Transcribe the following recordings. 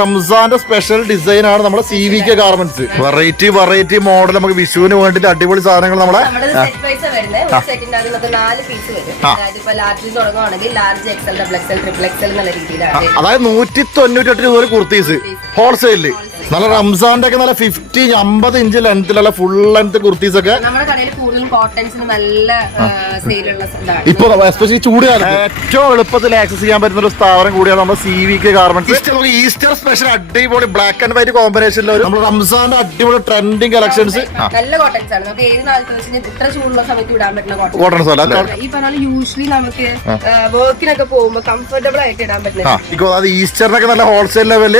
റംസാന്റെ special design ആണ് നമ്മുടെ C V K garments variety variety model നമുക്ക് വിഷുവിന് വേണ്ടിട്ട് അടിപൊളി സാധനങ്ങൾ നമ്മുടെ നമ്മുടെ സെറ്റ് വൈസ് വരുന്നത് ഒരു സെറ്റിന്റെ നാല് പീസ് വരും. അതായത് നൂറ്റി തൊണ്ണൂറ്റി എട്ട് രൂപ കുർത്തീസ്. ഹോൾസെയിലിൽ നല്ല റംസാന്റെ ഒക്കെ നല്ല ഫിഫ്റ്റി അമ്പത് ഇഞ്ച് ലെങ്ത്തിലുള്ള ഫുൾ ലെങ്ത് കുർത്തീസ് ഒക്കെ. കോട്ടൺസിന് നല്ല സെയിലുള്ള ഇതാണ്. ഇപ്പൊ എസ്പെഷ്യലി ചൂട് ഏറ്റവും എളുപ്പത്തിൽ ആക്സസ് ചെയ്യാൻ പറ്റുന്ന ഒരു സ്ഥാപനം കൂടിയാണ് നമ്മുടെ C V K garments Easter special അടിപൊളി ബ്ലാക്ക് ആൻഡ് വൈറ്റ് കോമ്പിനേഷനിൽ ഒരു നമ്മുടെ റംസാന്റെ അടിപൊളി ട്രെൻഡിങ് കളക്ഷൻസ് നല്ല കോട്ടൺസ് ആണ്. നമുക്ക് ഏത് നാളത്തെ വെച്ച് ഇത്ര ചൂടുള്ള സമയത്ത് ഇടാൻ പറ്റുന്ന കോട്ടൺ കോട്ടൺ സ്ഥലം അല്ലേ? ഈ പറഞ്ഞ യൂഷ്വലി നമുക്ക് വർക്കിനൊക്കെ പോകുമ്പോൾ കംഫർട്ടബിൾ ആയിട്ട് ഇടാൻ പറ്റുന്ന ആ ഇപ്പൊ അത് ഈസ്റ്ററിനൊക്കെ നല്ല ഹോൾസെയിൽ ലെവലിൽ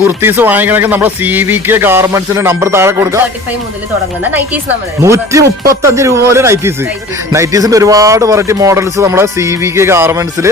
കുർത്തീസ് വാങ്ങിക്കണമെങ്കിൽ നമ്മുടെ സി വി കെ ഗാർമെന്റ്സിന്റെ നമ്പർ താഴെ കൊടുക്കാം. മുതൽ തുടങ്ങുന്ന നൈറ്റീസ് നമ്മൾ നൂറ്റി മുപ്പത്തി അഞ്ച് രൂപ മുതൽ നൈറ്റീസ് നൈറ്റീസിന്റെ ഒരുപാട് വെറൈറ്റി മോഡൽസ് നമ്മുടെ സി വി കെ ഗാർമെന്റ്സിൽ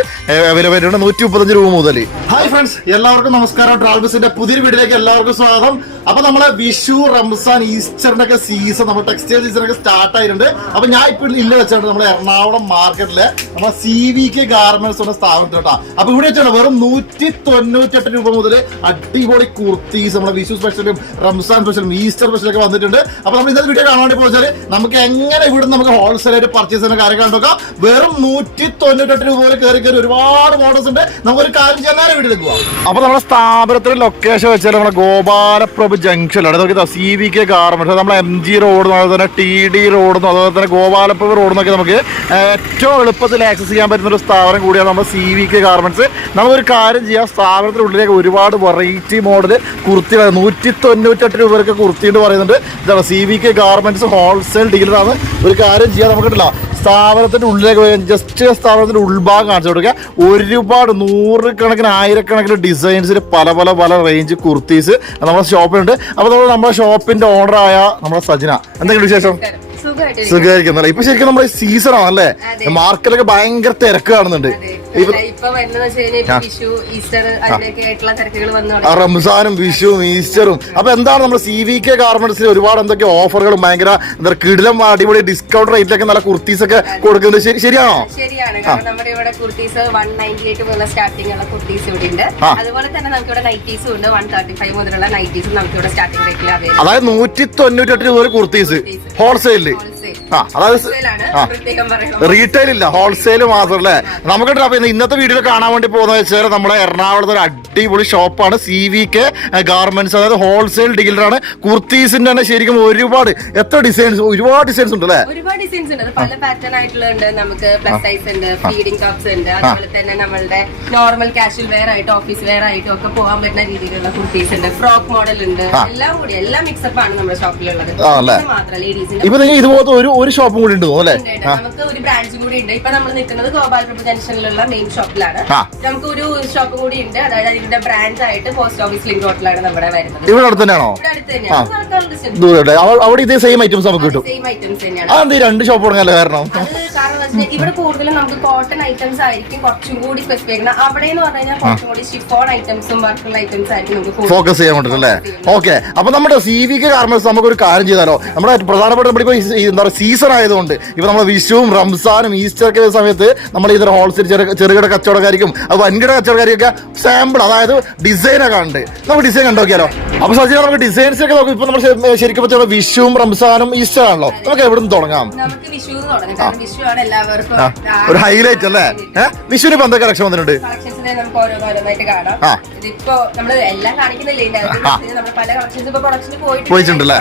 അവൈലബിൾ ഉണ്ട്. നൂറ്റി മുപ്പത്തഞ്ച് രൂപ മുതൽ ഹായ് ഫ്രണ്ട്സ് എല്ലാവർക്കും നമസ്കാരം. ട്രാവൽസിന്റെ പുതിയ വീഡിയോയിലേക്ക് എല്ലാവർക്കും സ്വാഗതം. അപ്പൊ നമ്മളെ വിഷു റംസാൻ ഈസ്റ്ററിന്റെ ഒക്കെ സീസൺ നമ്മുടെ ടെക്സ്റ്റൈൽ സീസൺ ഒക്കെ സ്റ്റാർട്ട് ആയിട്ടുണ്ട്. അപ്പൊ ഞാൻ ഇപ്പൊ ഇല്ല വെച്ചാണ് നമ്മുടെ എറണാകുളം മാർക്കറ്റിലെ നമ്മുടെ സി വി കെ ഗാർമെന്റ്സ് എന്ന സ്ഥാപനത്തിൽ കേട്ടോ. അപ്പൊ ഇവിടെ വെച്ചാണ് വെറും നൂറ്റി തൊണ്ണൂറ്റെട്ട് രൂപ മുതൽ അടിപൊളി കുർത്തീസ് നമ്മുടെ വിഷു സ്പെഷ്യലും റംസാൻ സ്പെഷ്യലും ഈസ്റ്റർ സ്പെഷ്യലും ഒക്കെ വന്നിട്ടുണ്ട്. അപ്പൊ നമ്മൾ ഇന്നത്തെ വീഡിയോ കാണാൻ വേണ്ടി പോയാൽ നമുക്ക് എങ്ങനെ ഇവിടെ നമുക്ക് ഹോൾസെയിലായിട്ട് പർച്ചേസ് ചെയ്യുന്ന കാര്യങ്ങൾ നോക്കാം വെറും നൂറ്റി തൊണ്ണൂറ്റെട്ട് രൂപ പോലെ കയറി കയറി ഒരുപാട് മോഡൽസ് ഉണ്ട്. നമുക്കൊരു കാര്യം ചെയ്യാൻ വീട്ടിലേക്ക് പോവാം. അപ്പൊ നമ്മുടെ സ്ഥാപനത്തിന്റെ ലൊക്കേഷൻ വെച്ചാൽ നമ്മുടെ ഗോപാലപ്രഭു ജംഗ്ഷൻ നമുക്ക് സി വി കെ ഗാർമെന്റ് നമ്മുടെ എം ജി റോഡ് അതുപോലെ തന്നെ ടി ഡി റോഡ് അതുപോലെ തന്നെ ഗോപാലപ്രഭു റോഡ് നോക്കി നമുക്ക് ഏറ്റവും എളുപ്പത്തിൽ ആക്സസ് ചെയ്യാൻ പറ്റുന്ന ഒരു സ്ഥാപനം കൂടിയാണ് നമ്മുടെ സി വി കെ ഗാർമെന്റ്സ് നമുക്കൊരു കാര്യം ചെയ്യാം. സ്ഥാപനത്തിനുള്ളിലേക്ക് ഒരുപാട് വെറൈറ്റി മോഡൽ കുർത്തി നൂറ്റി തൊണ്ണൂറ്റെട്ട് രൂപ വരെ കുർത്തി എന്ന് പറയുന്നുണ്ട്. ഇതാണ് C V K garments wholesale ഡീലറാണ് ഒരു കാര്യം ചെയ്യാൻ നമുക്ക് കിട്ടില്ല സ്ഥാപനത്തിന്റെ ഉള്ളിലേക്ക് പോയി ജസ്റ്റ് സ്ഥാപനത്തിന്റെ ഉൾഭാഗം കാണിച്ചു കൊടുക്കുക. ഒരുപാട് നൂറുകണക്കിന് ആയിരക്കണക്കിന് ഡിസൈൻസിൽ പല പല പല റേഞ്ച് കുർത്തീസ് നമ്മുടെ ഷോപ്പിലുണ്ട് അപ്പോൾ നമ്മൾ നമ്മുടെ ഷോപ്പിന്റെ ഓണറായ നമ്മുടെ സജന. എന്തെങ്കിലും വിശേഷം? സുഖമായിരിക്കുന്നല്ലേ ഇപ്പൊ ശരിക്കും നമ്മുടെ സീസൺ ആണല്ലേ മാർക്കറ്റൊക്കെ ഭയങ്കര തിരക്ക് കാണുന്നുണ്ട്. റംസാനും വിഷുവും ഈസ്റ്ററും. അപ്പൊ എന്താണ് നമ്മുടെ സി വി കെ ഗാർമെന്റ്സിൽ ഒരുപാട് എന്തൊക്കെ ഓഫറുകളും ഭയങ്കര എന്താ കിടിലം അടിപൊളി ഡിസ്കൗണ്ട് റേറ്റിലൊക്കെ നല്ല കുർത്തീസ് ഒക്കെ കൊടുക്കുന്നുണ്ട്. ശരി ശരിയാണോ? നമ്മുടെ ഇവിടെ കുർത്തീസ് വൺ നയന്റി എയ്റ്റ് മുതൽ സ്റ്റാർട്ടിംഗ് ഉള്ള കുർത്തീസ് ഇവിടെ ഉണ്ട്. അതുപോലെ തന്നെ നമുക്ക് ഇവിടെ നൈറ്റീസും ഉണ്ട്. വൺ തേർട്ടി ഫൈവ് മുതലുള്ള നൈറ്റീസും നമുക്ക് ഇവിടെ സ്റ്റാർട്ടിംഗ് റേറ്റിൽ അവൈലബിൾ അതായത് നൂറ്റി തൊണ്ണൂറ്റി എട്ട് രൂപ കുർത്തീസ്. ഹോൾസെയിലിൽ ആ അതായത് റീറ്റെയിൽ ഇല്ല ഹോൾസെയിൽ മാത്രം അല്ലേ? നമുക്ക് അപ്പൊ ഇന്ന് ഇന്നത്തെ വീഡിയോ കാണാൻ വേണ്ടി പോകുന്നത് വെച്ചാൽ നമ്മുടെ എറണാകുളത്തെ ഒരു അടിപൊളി ഷോപ്പാണ് സി വി കെ ഗാർമെന്റ്സ് അതായത് ഹോൾസെയിൽ ഡീലറാണ് കുർത്തീസിന്റെ തന്നെ ശരിക്കും ഒരുപാട് എത്ര ഡിസൈൻസ് ഒരുപാട് ഡിസൈൻസ് ഉണ്ട് അല്ലേ? ഒരുപാട് ഡിസൈൻസ് ഉണ്ട്. പല പാറ്റേൺ ആയിട്ടുള്ള ഉണ്ട്. നമുക്ക് പ്ലസ് സൈസ് ഉണ്ട് ഫീഡിംഗ് കപ്സ് ഉണ്ട്. അതുപോലെ തന്നെ നമ്മളുടെ നോർമൽ കാഷ്വൽ വെയർ ആയിട്ട് ഓഫീസ് വെയർ ആയിട്ടും ഒക്കെ പോകാൻ പറ്റുന്ന രീതിയിലുള്ള കുർത്തീസ് ഉണ്ട്. ഫ്രോക്ക് മോഡൽ ഉണ്ട്. എല്ലാം കൂടി എല്ലാം മിക്സപ്പ് ആണ് നമ്മുടെ ഷോപ്പിലുള്ളത് ആ, അല്ലേ? ഇത് മാത്രം ലേഡീസിന്റെ ഇപ്പൊ ഇതുപോലത്തെ ഒരു ഒരു ഷോപ്പും കൂടി ഉണ്ട് അല്ലേ? ഉണ്ട്. നമുക്ക് ഒരു ബ്രാഞ്ചും കൂടി ഉണ്ട്. ഇപ്പൊ നമ്മൾ നിൽക്കുന്നത് ഗോപാലപ്രഭു ജംഗ്ഷനിലുള്ള മെയിൻ ഷോപ്പിലാണ് നമുക്ക് ഒരു ഷോപ്പ് കൂടി ഉണ്ട്. അതായത് അതിന്റെ ബ്രാഞ്ച് ആയിട്ട് പോസ്റ്റ് ഓഫീസ് ലിങ്ക് റോട്ടിലാണ് നമ്മുടെ വരുന്നത്. ഇവിടെ അടുത്ത് തന്നെയാണോ. ദൂരം അവിടെ ഇതേ സെയിം ഐറ്റംസ് നമുക്ക് കിട്ടും. സെയിം ഐറ്റംസ് തന്നെയാണ്. അതെന്ത് രണ്ട് ഷോപ്പ് തുടങ്ങാനല്ലേ കാരണം? ഇവിടെ കൂടുതലും നമുക്ക് കോട്ടൺ ഐറ്റംസ് ആയിരിക്കും കുറച്ചും കൂടി സ്പെസിഫൈ ചെയ്യുന്നത് അവിടെ എന്ന് പറഞ്ഞു കഴിഞ്ഞാൽ കുറച്ചും കൂടി ഷിഫോൺ ഐറ്റംസും വർക്കുള്ള ഐറ്റംസ് ആയിരിക്കും നമുക്ക് ഫോക്കസ് ചെയ്യാൻ അല്ലേ. ഓക്കെ അപ്പൊ നമ്മുടെ സി വി കെ ഗാർമെന്റ്സ് നമുക്ക് ഒരു കാര്യം ചെയ്താലോ? നമ്മുടെ പ്രധാനപ്പെട്ട ഈ എന്താ പറയുക സീസൺ ആയതുകൊണ്ട് ഇപ്പൊ നമ്മുടെ വിഷുവും റംസാനും ഈസ്റ്റർ ഒക്കെ സമയത്ത് നമ്മൾ ഇതൊരു ഹോൾസെയിൽ ചെറുകിട കച്ചവടക്കാർക്കും അത് വൻകിട കച്ചവടക്കാർക്കൊക്കെ സാമ്പിൾ അതായത് ഡിസൈൻ ഒക്കെ ഉണ്ട് നമുക്ക് ഡിസൈൻ കണ്ടോക്കിയാലോ അപ്പൊ സജ്ജന നമുക്ക് ഡിസൈൻസ് ഒക്കെ നോക്കും ഇപ്പൊ നമ്മൾ ശരിക്കും വിഷുവും റംസാനും ഈസ്റ്റർ ആണല്ലോ നമുക്ക് എവിടെ നിന്ന് തുടങ്ങാം? നമുക്ക് വിഷു തുടങ്ങാം. വിഷു ആണ് ആ, ഒരു ഹൈലൈറ്റ് അല്ലേ? വിഷുവിന് ഇപ്പൊ എന്തൊക്കെ കളക്ഷൻ വന്നിട്ടുണ്ട്? നമുക്ക് പോയിട്ടുണ്ടല്ലേ?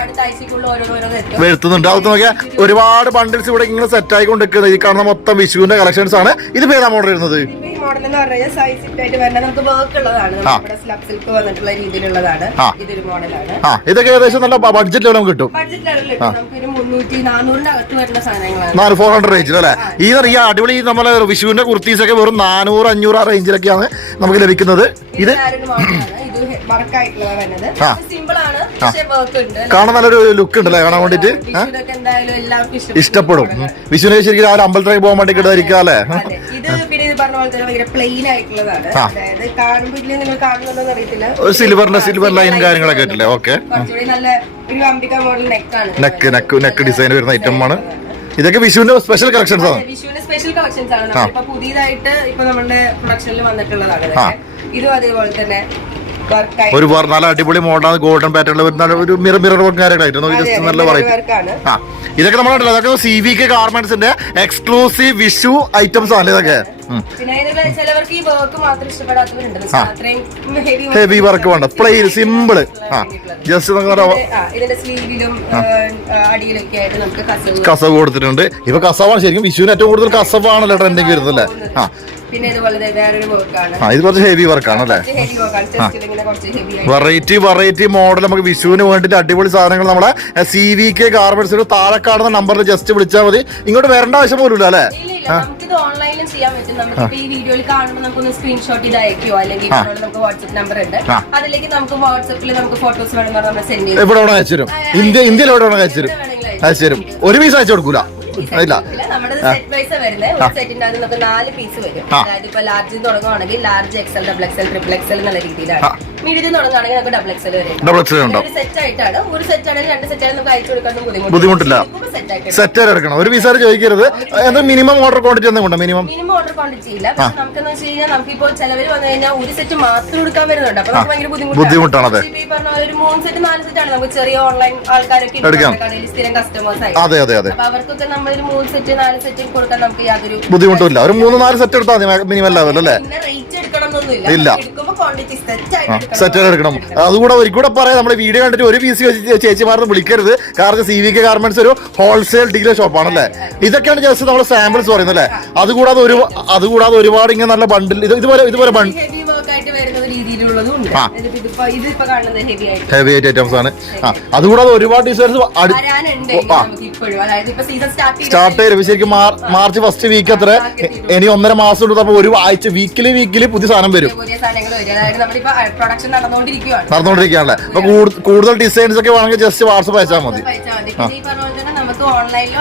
വരുത്തുന്നുണ്ട്. അത് നോക്കിയാൽ ഒരുപാട് ബണ്ടിൽസ് ഇവിടെ ഇങ്ങനെ സെറ്റ് ആയിക്കൊണ്ടിരിക്കുന്നത് ഈ കാണുന്ന മൊത്തം വിഷുവിന്റെ കളക്ഷൻസ് ആണ്. ഇത് പേരാ മോഡൽ വരുന്നത്? മോഡൽ എന്ന് പറഞ്ഞു സൈസ് വരുന്ന നമുക്ക് വർക്ക് ഉള്ളതാണ്. നമ്മുടെ സ്ലബ് സിൽക്ക് വന്നിട്ടുള്ള രീതിയിലുള്ളതാണ്. ഇതൊരു മോഡലാണ് ആ ഇതൊക്കെ ഏകദേശം നല്ല ബഡ്ജറ്റ് ലെവലും കിട്ടും. ബഡ്ജറ്റ് ലെവലിൽ മുന്നൂറ്റി വരുന്ന സാധനങ്ങളാണ്. നാല് ഫോർ ഹൺഡ്രഡ് റേഞ്ചിൽ അല്ലേ? ഈ ഈ അടിപൊളി നമ്മളെ വിഷുവിന്റെ കുർത്തീസ് ഒക്കെ വെറും നാനൂറ് അഞ്ഞൂറ് ആ റേഞ്ചിലൊക്കെയാണ് നമുക്ക് ലഭിക്കുന്നത്. ഇത് കാണാൻ നല്ലൊരു ലുക്ക് ഉണ്ടല്ലേ? കാണാൻ വേണ്ടിട്ട് ഇഷ്ടപ്പെടും. വിഷുവിനെ ശരിക്കും ആ ഒരു അമ്പലത്തിലേക്ക് പോകാൻ വേണ്ടി കിട്ടാതിരിക്കുക അല്ലേ? സിൽവറിന്റെ സിൽവർ ലൈൻ കാര്യങ്ങളൊക്കെ ആയിട്ടില്ലേ okay neck neck neck design വരുന്ന ഐറ്റം ആണ്. ഇതൊക്കെ വിഷുവിന്റെ സ്പെഷ്യൽ കളക്ഷൻസ് ആണ്? വിഷുവിന്റെ സ്പെഷ്യൽ കളക്ഷൻസ് ആണ്. പുതിയതായിട്ട് ഇപ്പൊ നമ്മുടെ പ്രൊഡക്ഷനിൽ വന്നിട്ടുള്ളതാണ്. ഇതും അതേപോലെ തന്നെ ഒരു നല്ല അടിപൊളി മോഡലാണ് ഗോൾഡൻ പാറ്റേണിൽ വരുന്ന ഒരു മിറർ മിറർ വർക്ക് കാര്യങ്ങളായിട്ട് നോക്കി ജസ്റ്റ് നല്ല വെറൈറ്റി ആ ഇതൊക്കെ നമ്മളുണ്ടല്ലോ അതൊക്കെ സി വി കെ ഗാർമെന്റ്സിന്റെ എക്സ്ക്ലൂസീവ് വിഷു ഐറ്റംസ് ആണ് ഇതൊക്കെ. ഹെവി വർക്ക് വേണ്ട. പ്ലെയിൻ സിമ്പിൾ ആ. ജസ്റ്റ് കസവ് കൊടുത്തിട്ടുണ്ട്. ഇപ്പൊ കസവാണ് ശരിക്കും വിഷുവിന് ഏറ്റവും കൂടുതൽ കസവാണല്ലോ ട്രെൻഡിങ് വരുന്നത് അല്ലേ? ആ. പിന്നെ ഇതുപോലെ വേറൊരു വർക്കാണ് ആ ഇത് കുറച്ച് ഹെവി വർക്കാണ് അല്ലേ? ഹെവി വർക്കാണ് ചെസ്റ്റിൽ ഇങ്ങനെ കുറച്ച് ഹെവി ആയിട്ട്. വെറൈറ്റി വെറൈറ്റി മോഡൽ നമുക്ക് വിഷുവിന് വേണ്ടിയിട്ട് അടിപൊളി സാധനങ്ങൾ നമ്മളെ സി വി കെ ഗാർമെന്റ്സിന് താഴെ കാണുന്ന നമ്പറിൽ ജസ്റ്റ് വിളിച്ചാൽ മതി. ഇങ്ങോട്ട് വരേണ്ട ആവശ്യം പോലും ഇല്ല അല്ലേ? നമുക്കിത് ഓൺലൈനിലും ചെയ്യാൻ പറ്റും. നമുക്ക് ഈ വീഡിയോയിൽ കാണുമ്പോൾ നമുക്കൊന്ന് സ്ക്രീൻഷോട്ട് അയക്കുകയോ അല്ലെങ്കിൽ നമുക്ക് വാട്സ്ആപ്പ് നമ്പർ ഉണ്ട്. അതിലേക്ക് നമുക്ക് വാട്സ്ആപ്പിൽ നമുക്ക് ഫോട്ടോസ് വേണമെന്ന് നമ്മൾ സെൻഡ് ചെയ്യും. എവിടെ വേണം അയച്ചു തരും ഇന്ത്യ ഇന്ത്യയിൽ എവിടെ വേണം അയച്ചു തരും അയച്ചു തരും. ഒരു പീസ് അയച്ചു കൊടുക്കൂല. ഇല്ല നമ്മുടെ സെറ്റ് വൈസ് വരുന്നത് ഒരു സെറ്റിന്റെ അത് നമുക്ക് നാല് പീസ് വരും. അതായത് ഇപ്പൊ large തുടങ്ങുവാണെങ്കിൽ large XL double XL triple XL എന്നുള്ള രീതിയിലാണ്. മീഡിയത്തിൽ തുടങ്ങുകയാണെങ്കിൽ നമുക്ക് ഡബിൾ എക്സൽ വരെ ഡബിൾ സെറ്റ് ആയിട്ടാണ്. ഒരു സെറ്റ് ആണെങ്കിൽ രണ്ട് സെറ്റ് നമുക്ക് അയച്ചു ബുദ്ധിമുട്ടില്ല. സെറ്റ് ആയിട്ട് എടുക്കണം. ഒരു വിസാർ ചോദിക്കരുത്. എന്താ മിനിമം ഓർഡർ ക്വാണ്ടിറ്റി എന്തെങ്കിലും ഉണ്ടോ മിനിമം മിനിമം ഓർഡർ ക്വാണ്ടിറ്റി ഇല്ല. നമുക്കെന്ന് വെച്ച് കഴിഞ്ഞാൽ നമുക്കിപ്പോ ചിലവർ വന്നു കഴിഞ്ഞാൽ ഒരു സെറ്റ് മാത്രം എടുക്കാൻ വരുന്നുണ്ട്. അപ്പൊ നമുക്ക് ഭയങ്കര ബുദ്ധിമുട്ടാണ്. അതെ. ഈ പറഞ്ഞ ഒരു മൂന്ന് സെറ്റ് നാല് സെറ്റ് ആണ് നമുക്ക് ചെറിയ ഓൺലൈൻ ആൾക്കാരൊക്കെ. കടയിൽ സ്ഥിരം കസ്റ്റമേഴ്സ് ആയി അതെ അതെ അതെ. അപ്പൊ അവർക്കൊക്കെ ഒരു മൂന്ന് സെറ്റ് നാല് സെറ്റ് കൊടുക്കാൻ നമുക്ക് യാതൊരു ബുദ്ധിമുട്ടില്ല ഒരു മൂന്ന് നാല് സെറ്റ് എടുത്താൽ മതി. മിനിമം ലെവൽ അല്ലേ? റേറ്റ് ഇല്ല. നമുക്ക് എടുക്കുമ്പോ ക്വാണ്ടിറ്റി സെറ്റ് ആയിട്ട് എടുക്കണം. അതുകൂടെ ഒരിക്കൂടെ പറയാം നമ്മുടെ വീഡിയോ കണ്ടിട്ട് ഒരു പീസ് ചേച്ചിമാരൊന്നും വിളിക്കരുത്. കാരണം സി വി കെ ഗാർമെന്റ്സ് ഒരു ഹോൾസെയിൽ ഡീലർ ഷോപ്പാണല്ലേ ഇതൊക്കെയാണ് ജസ്റ്റ് നമ്മുടെ സാമ്പിൾസ് പറയുന്നത് അല്ലേ? അതുകൂടാതെ ഒരു അതുകൂടാതെ ഒരുപാട് ഇങ്ങനെ നല്ല ബണ്ടിൽ ഇത് ഇതുപോലെ ഇതുപോലെ ബണ്ട് ഹെവി ആയിട്ട് ഐറ്റംസ് ആണ് ആ. അതുകൂടാതെ ഒരുപാട് ഡിസൈൻസ് സ്റ്റാർട്ട് ചെയ്ത് ശരിക്കും മാർച്ച് ഫസ്റ്റ് വീക്ക് അത്ര ഇനി ഒന്നര മാസം എടുത്ത് അപ്പൊ ഒരു ആഴ്ച വീക്കിലി വീക്കിലി പുതിയ സാധനം വരും. പുതിയ സാധനങ്ങൾ വരും. അതായത് നമ്മളിപ്പോ പ്രൊഡക്ഷൻ നടന്നുകൊണ്ടിരിക്കുകയാണ് നടന്നുകൊണ്ടിരിക്കുകയാണല്ലേ? അപ്പൊ കൂടുതൽ ഡിസൈൻസ് ഒക്കെ വേണമെങ്കിൽ ജസ്റ്റ് വാട്സപ്പ് അയച്ചാൽ മതി. അയച്ചാൽ മതി. ഈ പറഞ്ഞ പോലെ തന്നെ നമുക്ക് ഓൺലൈനിലും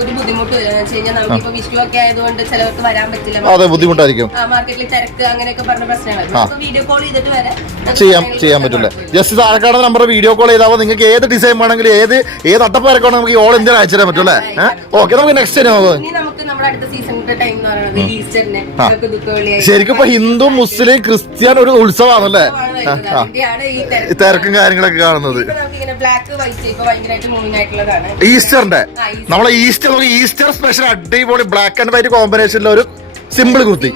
ഒരു ബുദ്ധിമുട്ട് വരും എന്ന് വെച്ച് കഴിഞ്ഞാൽ നമുക്കിപ്പോ വിഷു ഒക്കെ ആയതുകൊണ്ട് ചിലവർക്ക് വരാൻ പറ്റില്ല. അതെ ബുദ്ധിമുട്ടായിരിക്കും. മാർക്കറ്റിൽ തിരക്ക് അങ്ങനെയൊക്കെ പറഞ്ഞ പ്രശ്നങ്ങൾ നമുക്ക് വീഡിയോ കോൾ ചെയ്തിട്ട് വരെ. നമുക്ക് ചെയ്യാൻ പറ്റില്ല. ജസ്റ്റ് താഴെക്കാട് നമ്പർ വീഡിയോ കോൾ ചെയ്താൽ മതി. നിങ്ങൾക്ക് ഏത് ഡിസൈൻ വേണമെങ്കിലും ഏത് ഏത് അട്ടപ്പാരൊക്കെ നമുക്ക് ഈ ഓൾ ഇന്ത്യ അയച്ചു തരാൻ പറ്റും അല്ലേ? ഓക്കെ നമുക്ക് നെക്സ്റ്റ് നമുക്ക് ഇനി നമുക്ക് നമ്മുടെ അടുത്ത സീസണിന്റെ ടൈം എന്ന് പറയുന്നത് ഈസ്റ്ററിന് നമുക്ക് ശരിക്കും ഇപ്പൊ ഹിന്ദു മുസ്ലിം ക്രിസ്ത്യൻ ഒരു ഉത്സവമാണല്ലേ തിരക്കും. കാര്യങ്ങളൊക്കെ കാണുന്നത്. ഈസ്റ്ററിന്റെ. നമ്മളെ ഈസ്റ്റർ ഒരു ഈസ്റ്റർ സ്പെഷ്യൽ അടിപൊളി ബ്ലാക്ക് ആൻഡ് വൈറ്റ് കോമ്പിനേഷനിലെ ഒരു സിമ്പിൾ കുർത്തി.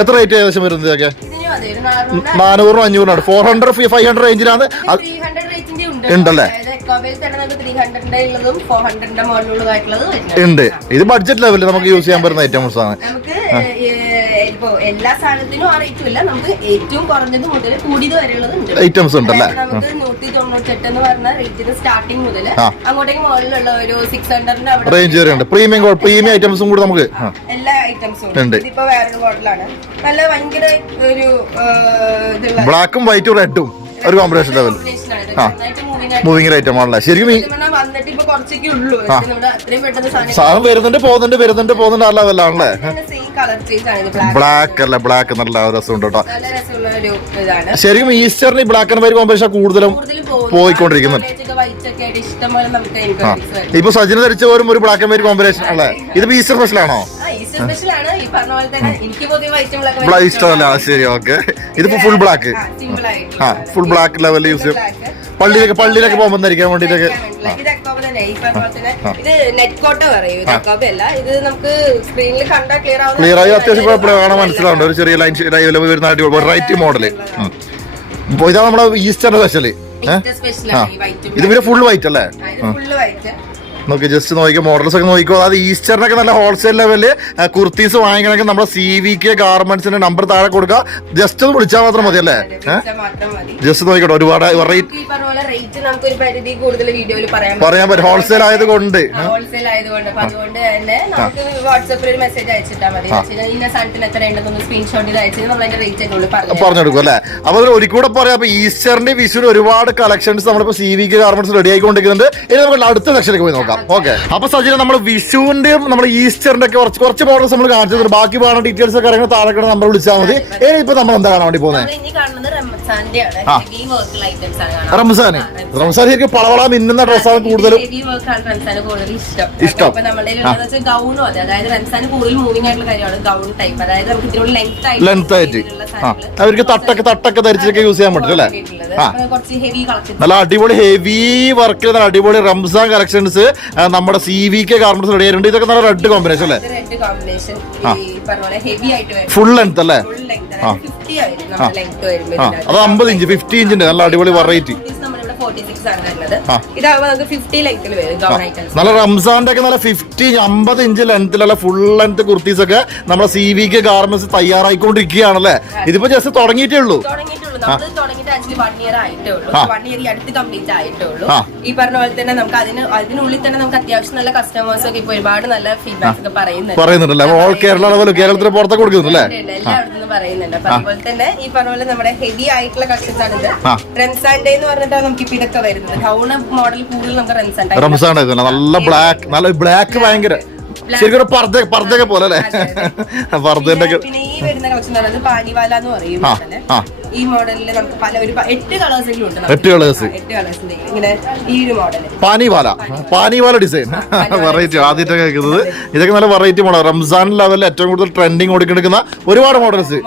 എത്ര റേറ്റ് ഏകദേശം വരുന്നത് ഇതൊക്കെ? നാനൂറും നാനൂറിനും അഞ്ഞൂറിനാണ് ഫോർ ഹൺഡ്രഡ് ഫൈവ് ഹൺഡ്രഡ് റേഞ്ചിലാണ് ഉണ്ടല്ലേ? ഉണ്ട്. ഇത് ബഡ്ജറ്റ് ലെവലിൽ നമുക്ക് യൂസ് ചെയ്യാൻ പറ്റുന്ന ഐറ്റംസ് ആണ് ഇപ്പോ എല്ലാ സാധനത്തിനും ആ റേറ്റും ഇല്ല. നമുക്ക് ഏറ്റവും കുറഞ്ഞത് മുതൽ കൂടിയത് വരെയുള്ളത് ഐറ്റംസ് ഉണ്ടല്ലേ അതായത് നമുക്ക് നൂറ്റി തൊണ്ണൂറ്റെട്ട് എന്ന് പറഞ്ഞ റേറ്റിന് സ്റ്റാർട്ടിങ് മുതൽ ആ. അങ്ങോട്ടേക്ക് മുകളിലുള്ള ഒരു സിക്സ് ഹൺഡ്രഡിന്റെ അവിടെ റേഞ്ച് വരെ ഉണ്ട്. പ്രീമിയം പ്രീമിയം ഐറ്റംസും കൂടി നമുക്ക് എല്ലാ ഐറ്റംസും ഉണ്ട്. ഇതിപ്പോ വേറൊരു മോഡലാണ് നല്ല ഭയങ്കര ഒരു ബ്ലാക്കും വൈറ്റും റെഡും ഒരു കോമ്പിനേഷൻ ലെവൽ ആ. മൂവിംഗ് ഐറ്റം ആണല്ലേ? ശരിക്കും ഈ സാധനം വരുന്നുണ്ട് പോകുന്നുണ്ട് വരുന്നുണ്ട് പോകുന്നുണ്ട് ആ ലെവലാണല്ലേ ബ്ലാക്ക് അല്ല? ബ്ലാക്ക് നല്ല രസമുണ്ട് കേട്ടോ. ശരിക്കും ഈസ്റ്ററിന് ബ്ലാക്ക് ആൻഡ് വൈറ്റ് കോമ്പിനേഷൻ കൂടുതലും പോയിക്കൊണ്ടിരിക്കുന്നു പോയിക്കൊണ്ടിരിക്കുന്നുണ്ട്. വൈറ്റ് ഒക്കെ ആയിട്ട് ഇഷ്ടംപോലെ നമുക്ക് എൻക്വയറീസ് വരും ഇപ്പൊ സജിന് ധരിച്ച പോലും ഒരു ബ്ലാക്ക് ആൻഡ് വൈറ്റ് കോമ്പിനേഷൻ അല്ലേ? ഇത് ഈസ്റ്റർ സ്പെഷ്യൽ ആണോ? സ്പെഷ്യൽ ഈ പറഞ്ഞ പോലെ തന്നെ എനിക്ക് പൊതുവെ വൈറ്റും ബ്ലാക്ക് ഇഷ്ടമല്ല ശരി ഓക്കെ. ഇതിപ്പോ ഫുൾ ബ്ലാക്ക് ആ ഫുൾ ബ്ലാക്ക് ലെവലിൽ യൂസ് ചെയ്യും. പള്ളിയിലൊക്കെ പള്ളിയിലൊക്കെ പോകുമ്പോൾ ധരിക്കാൻ വേണ്ടിട്ടൊക്കെ ക്ലിയർ ആയി. അത്യാവശ്യം കുഴപ്പമില്ല. കാണാൻ മനസ്സിലാവുണ്ട് ഒരു ചെറിയ ലൈൻ ലൈവിൽ വരുന്ന അടിപൊളി വെറൈറ്റി മോഡൽ ഇതാ നമ്മുടെ ഈസ്റ്ററിന്റെ സ്പെഷ്യൽ ഇത് പിന്നെ ഫുൾ വൈറ്റ് അല്ലേ? നോക്കി ജസ്റ്റ് നോക്കിക്കോ മോഡൽസ് ഒക്കെ നോക്കിക്കോ. അതായത് ഈസ്റ്ററിനൊക്കെ നല്ല ഹോൾസെയിൽ ലെവലിൽ കുർത്തീസ് വാങ്ങിക്കണമെങ്കിൽ നമ്മുടെ സി വി കെ ഗാർമെന്റ്സിന്റെ നമ്പർ താഴെ കൊടുക്കുക. ജസ്റ്റ് ഒന്ന് വിളിച്ചാൽ മാത്രം മതി അല്ലേ? ജസ്റ്റ് നോക്കിക്കോട്ടെ ഒരുപാട് നമുക്ക് ഒരു പറയാൻ പറ്റും. ഹോൾസെയിൽ ആയത് കൊണ്ട് നമുക്ക് ഒരു പറഞ്ഞെടുക്കും അല്ലേ? അപ്പൊ അതിൽ ഒരിക്കലും പറയാം അപ്പൊ ഈസ്റ്ററിന്റെ വിഷുവിന് ഒരുപാട് കളക്ഷൻസ് നമ്മളിപ്പോ C V K garments ready ആയിക്കൊണ്ടിരിക്കുന്നുണ്ട്. ഇനി നമുക്ക് അടുത്ത സെക്ഷനിലേക്ക് പോയി നോക്കാം. ഓക്കെ. അപ്പൊ സജിന നമ്മൾ വിഷുവിന്റെയും നമ്മൾ ഈസ്റ്ററിന്റെ ഒക്കെ കുറച്ച് കുറച്ച് മോഡൽസ് നമ്മൾ കാണിച്ചിട്ടുണ്ട്. ബാക്കി വേണം ഡീറ്റെയിൽസ് ഒക്കെ ഇറങ്ങുന്ന താഴെ നമ്പർ വിളിച്ചാൽ മതി. ഇനി ഇപ്പൊ നമ്മൾ എന്താ കാണാൻ വേണ്ടി പോകുന്നത് റംസാൻ. റംസാൻ ശരിക്കും പളവള മിന്നുന്ന ഡ്രസ്സാണ് കൂടുതലും. ഇഷ്ടം. ഗൗണും അതായത് റംസാൻ കൂടുതൽ മൂവിംഗ് ആയിട്ടുള്ള കാര്യമാണ് ഗൗൺ ടൈപ്പ് അതായത് നമുക്ക് ഇതിനോട് ലെങ്ത് ആയിട്ട് ലെങ്ത് ആയിട്ട്. അവർക്ക് തട്ടൊക്കെ തട്ടൊക്കെ ധരിച്ചൊക്കെ യൂസ് ചെയ്യാൻ പറ്റും അല്ലേ? നല്ല അടിപൊളി ഹെവി വർക്കിൽ നല്ല അടിപൊളി റംസാൻ കളക്ഷൻസ് നമ്മുടെ C V K garments ready ആയിട്ടുണ്ട്. ഇതൊക്കെ നല്ല റെഡ് കോമ്പിനേഷൻ അല്ലേ? ഫുൾ ലെങ്ത് അല്ലേ? ആ. അത് അമ്പത് ഇഞ്ച് ഫിഫ്റ്റി ഇഞ്ചിന്റെ നല്ല അടിപൊളി വെറൈറ്റി Kutis 46 ആണ് വരുന്നത്. ആ. നമുക്ക് 50 ലെങ്ത്തിൽ വരും. ഗൗൺ നല്ല റംസാന്റെ ഒക്കെ നല്ല ഫിഫ്റ്റി അമ്പത് ഇഞ്ച് ലെങ്ത്തിലുള്ള ഫുൾ ലെങ്ത് കുർത്തീസ് ഒക്കെ നമ്മുടെ സി വി കെ ഗാർമെന്റ്സ് തയ്യാറായിക്കൊണ്ടിരിക്കുകയാണല്ലേ? ഇതിപ്പോ ജസ്റ്റ് തുടങ്ങിയിട്ടേ ഉള്ളൂ. നമ്മൾ തുടങ്ങിയിട്ട് ആക്ച്വലി വൺ ഇയർ ആയിട്ടേ ഉള്ളൂ വൺ ഇയർ ഈ അടുത്ത് കംപ്ലീറ്റ് ആയിട്ടേ ഉള്ളൂ ഈ പറഞ്ഞ പോലെ തന്നെ നമുക്ക് അതിന് അതിനുള്ളിൽ തന്നെ നമുക്ക് അത്യാവശ്യം നല്ല കസ്റ്റമേഴ്സ് ഒക്കെ ഇപ്പൊ ഒരുപാട് നല്ല ഒക്കെ പറയുന്നുണ്ട്. പറയുന്നുണ്ടല്ലേ? ഓൾ കേരള ലെവൽ കേരളത്തിന് പുറത്തൊക്കെ കൊടുക്കുന്നുണ്ടല്ലേ? എല്ലായിടത്തും പറയുന്നുണ്ട്. അപ്പൊ അതുപോലെ തന്നെ ഈ പറഞ്ഞ പോലെ നമ്മുടെ ഹെവി ആയിട്ടുള്ള കളക്ഷൻസ് ആണ് ഇത് റംസാൻ ഡേ എന്ന് പറഞ്ഞിട്ടാണ് നമുക്ക് ഇപ്പൊ ഇതൊക്കെ വരുന്നത്. മോഡൽ കൂടുതൽ നമുക്ക് റംസാൻ റംസാൻ നല്ല ബ്ലാക്ക് നല്ല ബ്ലാക്ക് ഭയങ്കര. ശരിക്കും പർദ്ദ പർദ്ദയൊക്കെ പോലെ അല്ലേ? പർദ്ദന്റെ പിന്നെ ഈ വരുന്ന കളക്ഷൻ പാനിവാല എന്ന് പറയും. ഈ മോഡലിൽ നമുക്ക് പല ഒരു എട്ട് കളേഴ്സെങ്കിലും ഉണ്ട്. എട്ട് കളേഴ്സ് എട്ട് കളേഴ്സിന്റെ ഇങ്ങനെ ഈ ഒരു മോഡൽ പാനിവാല. പാനിവാല. ഡിസൈൻ വെറൈറ്റി ആദ്യത്തെ കേൾക്കുന്നത്. ഇതൊക്കെ നല്ല വെറൈറ്റി മോഡൽ റംസാൻ ലെവലിൽ ഏറ്റവും കൂടുതൽ ട്രെൻഡിങ് ഓടിക്കെടുക്കുന്ന ഒരുപാട് മോഡൽസ്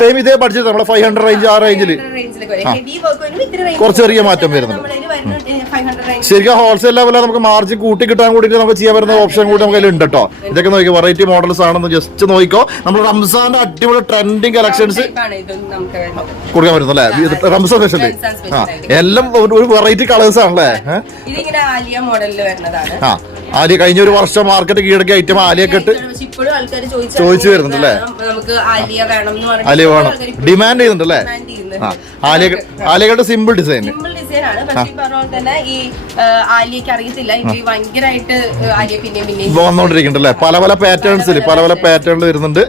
സെയിം ഇതേ പഠിച്ചത് നമ്മുടെ ഫൈവ് ഹൺഡ്രഡ് റേഞ്ച് ആ റേഞ്ചിൽ കുറച്ച് ചെറിയ മാറ്റം വരുന്നുണ്ട്. നമ്മുടെ വരുന്നത് 500 range ശരിക്കും ഹോൾസെയിൽ ലെവലിൽ നമുക്ക് മാർജിൻ കൂട്ടി കിട്ടാൻ കൂടിയിട്ട് നമുക്ക് ചെയ്യാൻ പറ്റുന്ന ഓപ്ഷൻ കൂടി നമുക്ക് ഉണ്ട് കേട്ടോ ഇതൊക്കെ നോക്കി വെറൈറ്റി മോഡൽസ് ആണെന്ന് ജസ്റ്റ് നോക്കിക്കോ. നമ്മൾ റംസാന്റെ അടിപൊളി ട്രെൻഡിങ് കളക്ഷൻസ് കൊടുക്കാൻ പറ്റുന്നു അല്ലേ റംസാൻ സ്പെഷ്യൽ ആ എല്ലാം ഒരു- വെറൈറ്റി കളേഴ്സ് ആണല്ലേ? ഇതിങ്ങനെ ആലിയ മോഡലിൽ വരുന്നതാണ്. ആ ആദ്യം കഴിഞ്ഞ ഒരു വർഷം മാർക്കറ്റ് കീഴടക്കിയ ഐറ്റം ആലിയൊക്കെ ഇട്ട് ഇപ്പോഴും ആൾക്കാർ ചോദിച്ചു വരുന്നുണ്ട് അല്ലേ? നമുക്ക് ആലിയ വേണം ആലിയ ഡിമാൻഡ് ചെയ്യുന്നുണ്ട് അല്ലേ demand ചെയ്യുന്നുണ്ട്. ആ ആലിയ കെട്ട് സിമ്പിൾ ഡിസൈൻ ആലിയക്ക് അറിയത്തില്ല. വന്നോണ്ടിരിക്കുന്നുണ്ടല്ലേ ആലിയ വന്നോണ്ടിരിക്കുന്നുണ്ട് അല്ലേ പല പല പാറ്റേൺസിൽ പല പല പാറ്റേണിൽ വരുന്നുണ്ട്.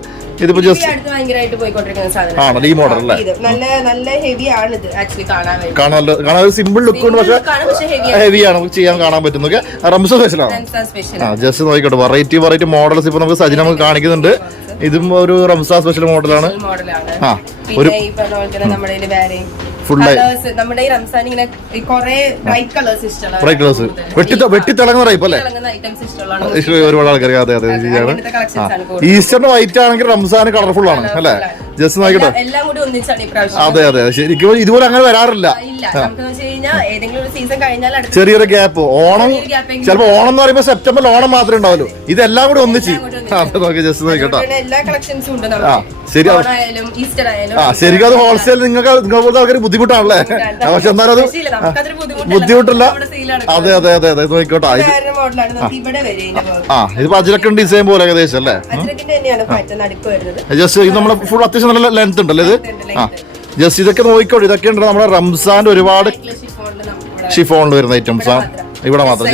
ഇതിപ്പോ ജസ്റ്റ് ആണല്ലോ ഈ മോഡൽ അല്ലേ? നല്ല നല്ല ഹെവി ആണ് ഇത് ആക്ച്വലി കാണാൻ വേണ്ടി. കാണാൻ കാണാൻ ഒരു സിമ്പിൾ ലുക്ക് ഉണ്ട് പക്ഷേ ഹെവി ആണ് നമുക്ക് ചെയ്യാൻ കാണാൻ റംസ സ്പെഷ്യലാണ് സ്പെഷ്യൽ ആ ജസ്റ്റ് നോക്കിക്കോട്ടെ. വെറൈറ്റി വെറൈറ്റി മോഡൽസ് ഇപ്പൊ നമുക്ക് സജി നമുക്ക് കാണിക്കുന്നുണ്ട്. ഇതും ഒരു റംസാ സ്പെഷ്യൽ മോഡലാണ് ആ ഒരു നമ്മുടെ. കളേഴ്സ് നമ്മുടെ ഈ റംസാൻ ഇങ്ങനെ കുറെ ബ്രൈറ്റ് കളേഴ്സ് ഇഷ്ടമുള്ള ബ്രൈറ്റ് കളേഴ്സ് വെട്ടി വെട്ടി തിളങ്ങുന്ന ടൈപ്പ് അല്ലേ? ഐറ്റംസ് ഇഷ്ടമുള്ള ഇഷ്ടം ഒരുപാട് ആൾക്കാർ അതെ അതെ ശരിയാണ്. ഈസ്റ്ററിന് വൈറ്റ് ആണെങ്കിൽ റംസാൻ കളർഫുൾ ആണ് അല്ലേ? ജസ്റ്റ് നോക്കട്ടെ എല്ലാം- കൂടി ഒന്നിച്ചാണ് അതെ അതെ ശരിക്കും ഇതുപോലെ അങ്ങനെ വരാറില്ല. ചെറിയൊരു ഗ്യാപ്പ് ഓണം ചിലപ്പോ ഓണം എന്ന് പറയുമ്പോൾ സെപ്റ്റംബറിൽ ഓണം മാത്രമേ ഉണ്ടാവുള്ളൂ. ഇതെല്ലാം കൂടി ഒന്നിച്ച്. അതെ നോക്കി ജസ്റ്റ് എല്ലാ കളക്ഷൻസും ഉണ്ട് ആ നമുക്ക് ശരി ഈസ്റ്റർ ആയാലും ആ ശരിക്കും അത് ഹോൾസെയിൽ നിങ്ങൾക്ക് നിങ്ങൾ പോലത്തെ ആൾക്കാർ ബുദ്ധിമുട്ടാണല്ലേ പക്ഷെ എന്നാലും അത് ബുദ്ധിമുട്ടില്ല. അതെ അതെ അതെ അതെ ഇത് നമുക്ക് ഇതിന്റെ ആ ഇതിപ്പോ അജിലക്കൻ ഡിസൈൻ പോലെ ഏകദേശം അല്ലേ? ജസ്റ്റ് ഇത് നമ്മുടെ ഫുൾ അത്യാവശ്യം നല്ല ലെങ്ത് ഉണ്ടല്ലേ ഇത്? ആ ജസ്റ്റ് ഇതൊക്കെ നോക്കിക്കോട്ടെ ഇതൊക്കെ ഉണ്ട് നമ്മുടെ റംസാൻ ഒരുപാട് ഷിഫോണിൽ വരുന്ന ഐറ്റംസ് ആണ്. ഇവിടെ മാത്രം.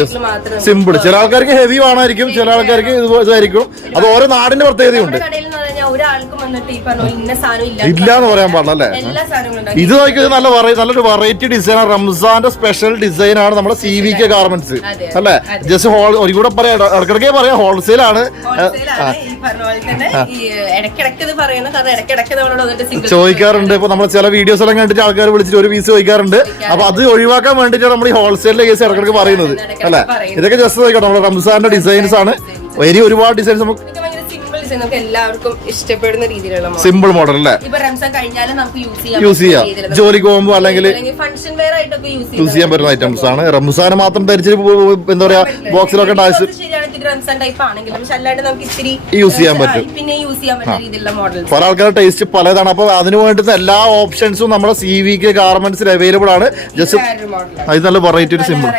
സിമ്പിൾ ചില ആൾക്കാർക്ക് ഹെവി വേണമായിരിക്കും ചില ആൾക്കാർക്ക് ഇത് ഇതായിരിക്കും. അത് ഓരോ നാടിന്റെ പ്രത്യേകതയുണ്ട്. ഇല്ല എന്ന് പറയാൻ പാടില്ല അല്ലേ. ഇത് നോക്കിയത് നല്ല നല്ലൊരു വെറൈറ്റി ഡിസൈൻ ആണ്. റംസാന്റെ സ്പെഷ്യൽ ഡിസൈൻ ആണ് നമ്മുടെ സി വി കെ ഗാർമെന്റ്സ് അല്ലേ? ജസ്റ്റ് ഹോൾ ഒരു കൂടെ പറയാം. ഇടക്കിടക്കേ പറയാം. ഹോൾസെയിൽ ആണ്. ചോദിക്കാറുണ്ട്. ഇപ്പൊ നമ്മൾ ചില വീഡിയോസ് എല്ലാം കണ്ടിട്ട് ആൾക്കാർ വിളിച്ചിട്ട് ഒരു പീസ് ചോദിക്കാറുണ്ട്. അപ്പൊ അത് ഒഴിവാക്കാൻ വേണ്ടിയിട്ടാണ് നമ്മൾ ഈ ഹോൾസെയിലെ കേസ് ഇടക്കിടക്ക് പറയുന്നത്. അല്ലെ? ഇതൊക്കെ ജസ്റ്റ് നോക്കട്ടെ നമ്മുടെ റംസാന്റെ ഡിസൈൻസ് ആണ്. ഇനി ഒരുപാട് ഡിസൈൻസ് നമുക്ക് ഡിസൈൻ നമുക്ക് എല്ലാവർക്കും ഇഷ്ടപ്പെടുന്ന രീതിയിലുള്ള. സിമ്പിൾ മോഡൽ അല്ലേ? ഇപ്പൊ റംസാൻ കഴിഞ്ഞാലും നമുക്ക് യൂസ് ചെയ്യാം. യൂസ് ചെയ്യാം. ജോലിക്ക് പോകുമ്പോൾ അല്ലെങ്കിൽ ഫംഗ്ഷൻ വെയർ ആയിട്ടൊക്കെ യൂസ് ചെയ്യാൻ പറ്റുന്ന ഐറ്റംസ് ആണ്. റംസാന് മാത്രം പോ- എന്താ പറയാ ബോക്സിലൊക്കെ റംസാൻ ടൈപ്പ് ആണെങ്കിലും. പക്ഷെ അല്ലാണ്ട് നമുക്ക് ഇത്തിരി യൂസ് ചെയ്യാൻ പറ്റും. പിന്നെ യൂസ് ചെയ്യാൻ പറ്റുന്ന രീതിയിലുള്ള മോഡൽസ് പല ആൾക്കാരുടെ ടേസ്റ്റ് പലതാണ്. അപ്പൊ അതിന് വേണ്ടുന്ന എല്ലാ ഓപ്ഷൻസും നമ്മുടെ സി വി കെ ഗാർമെന്റ്സിൽ അവൈലബിൾ ആണ്. ജസ്റ്റ് ഇത് നല്ല വെറൈറ്റി ഒരു സിമ്പിൾ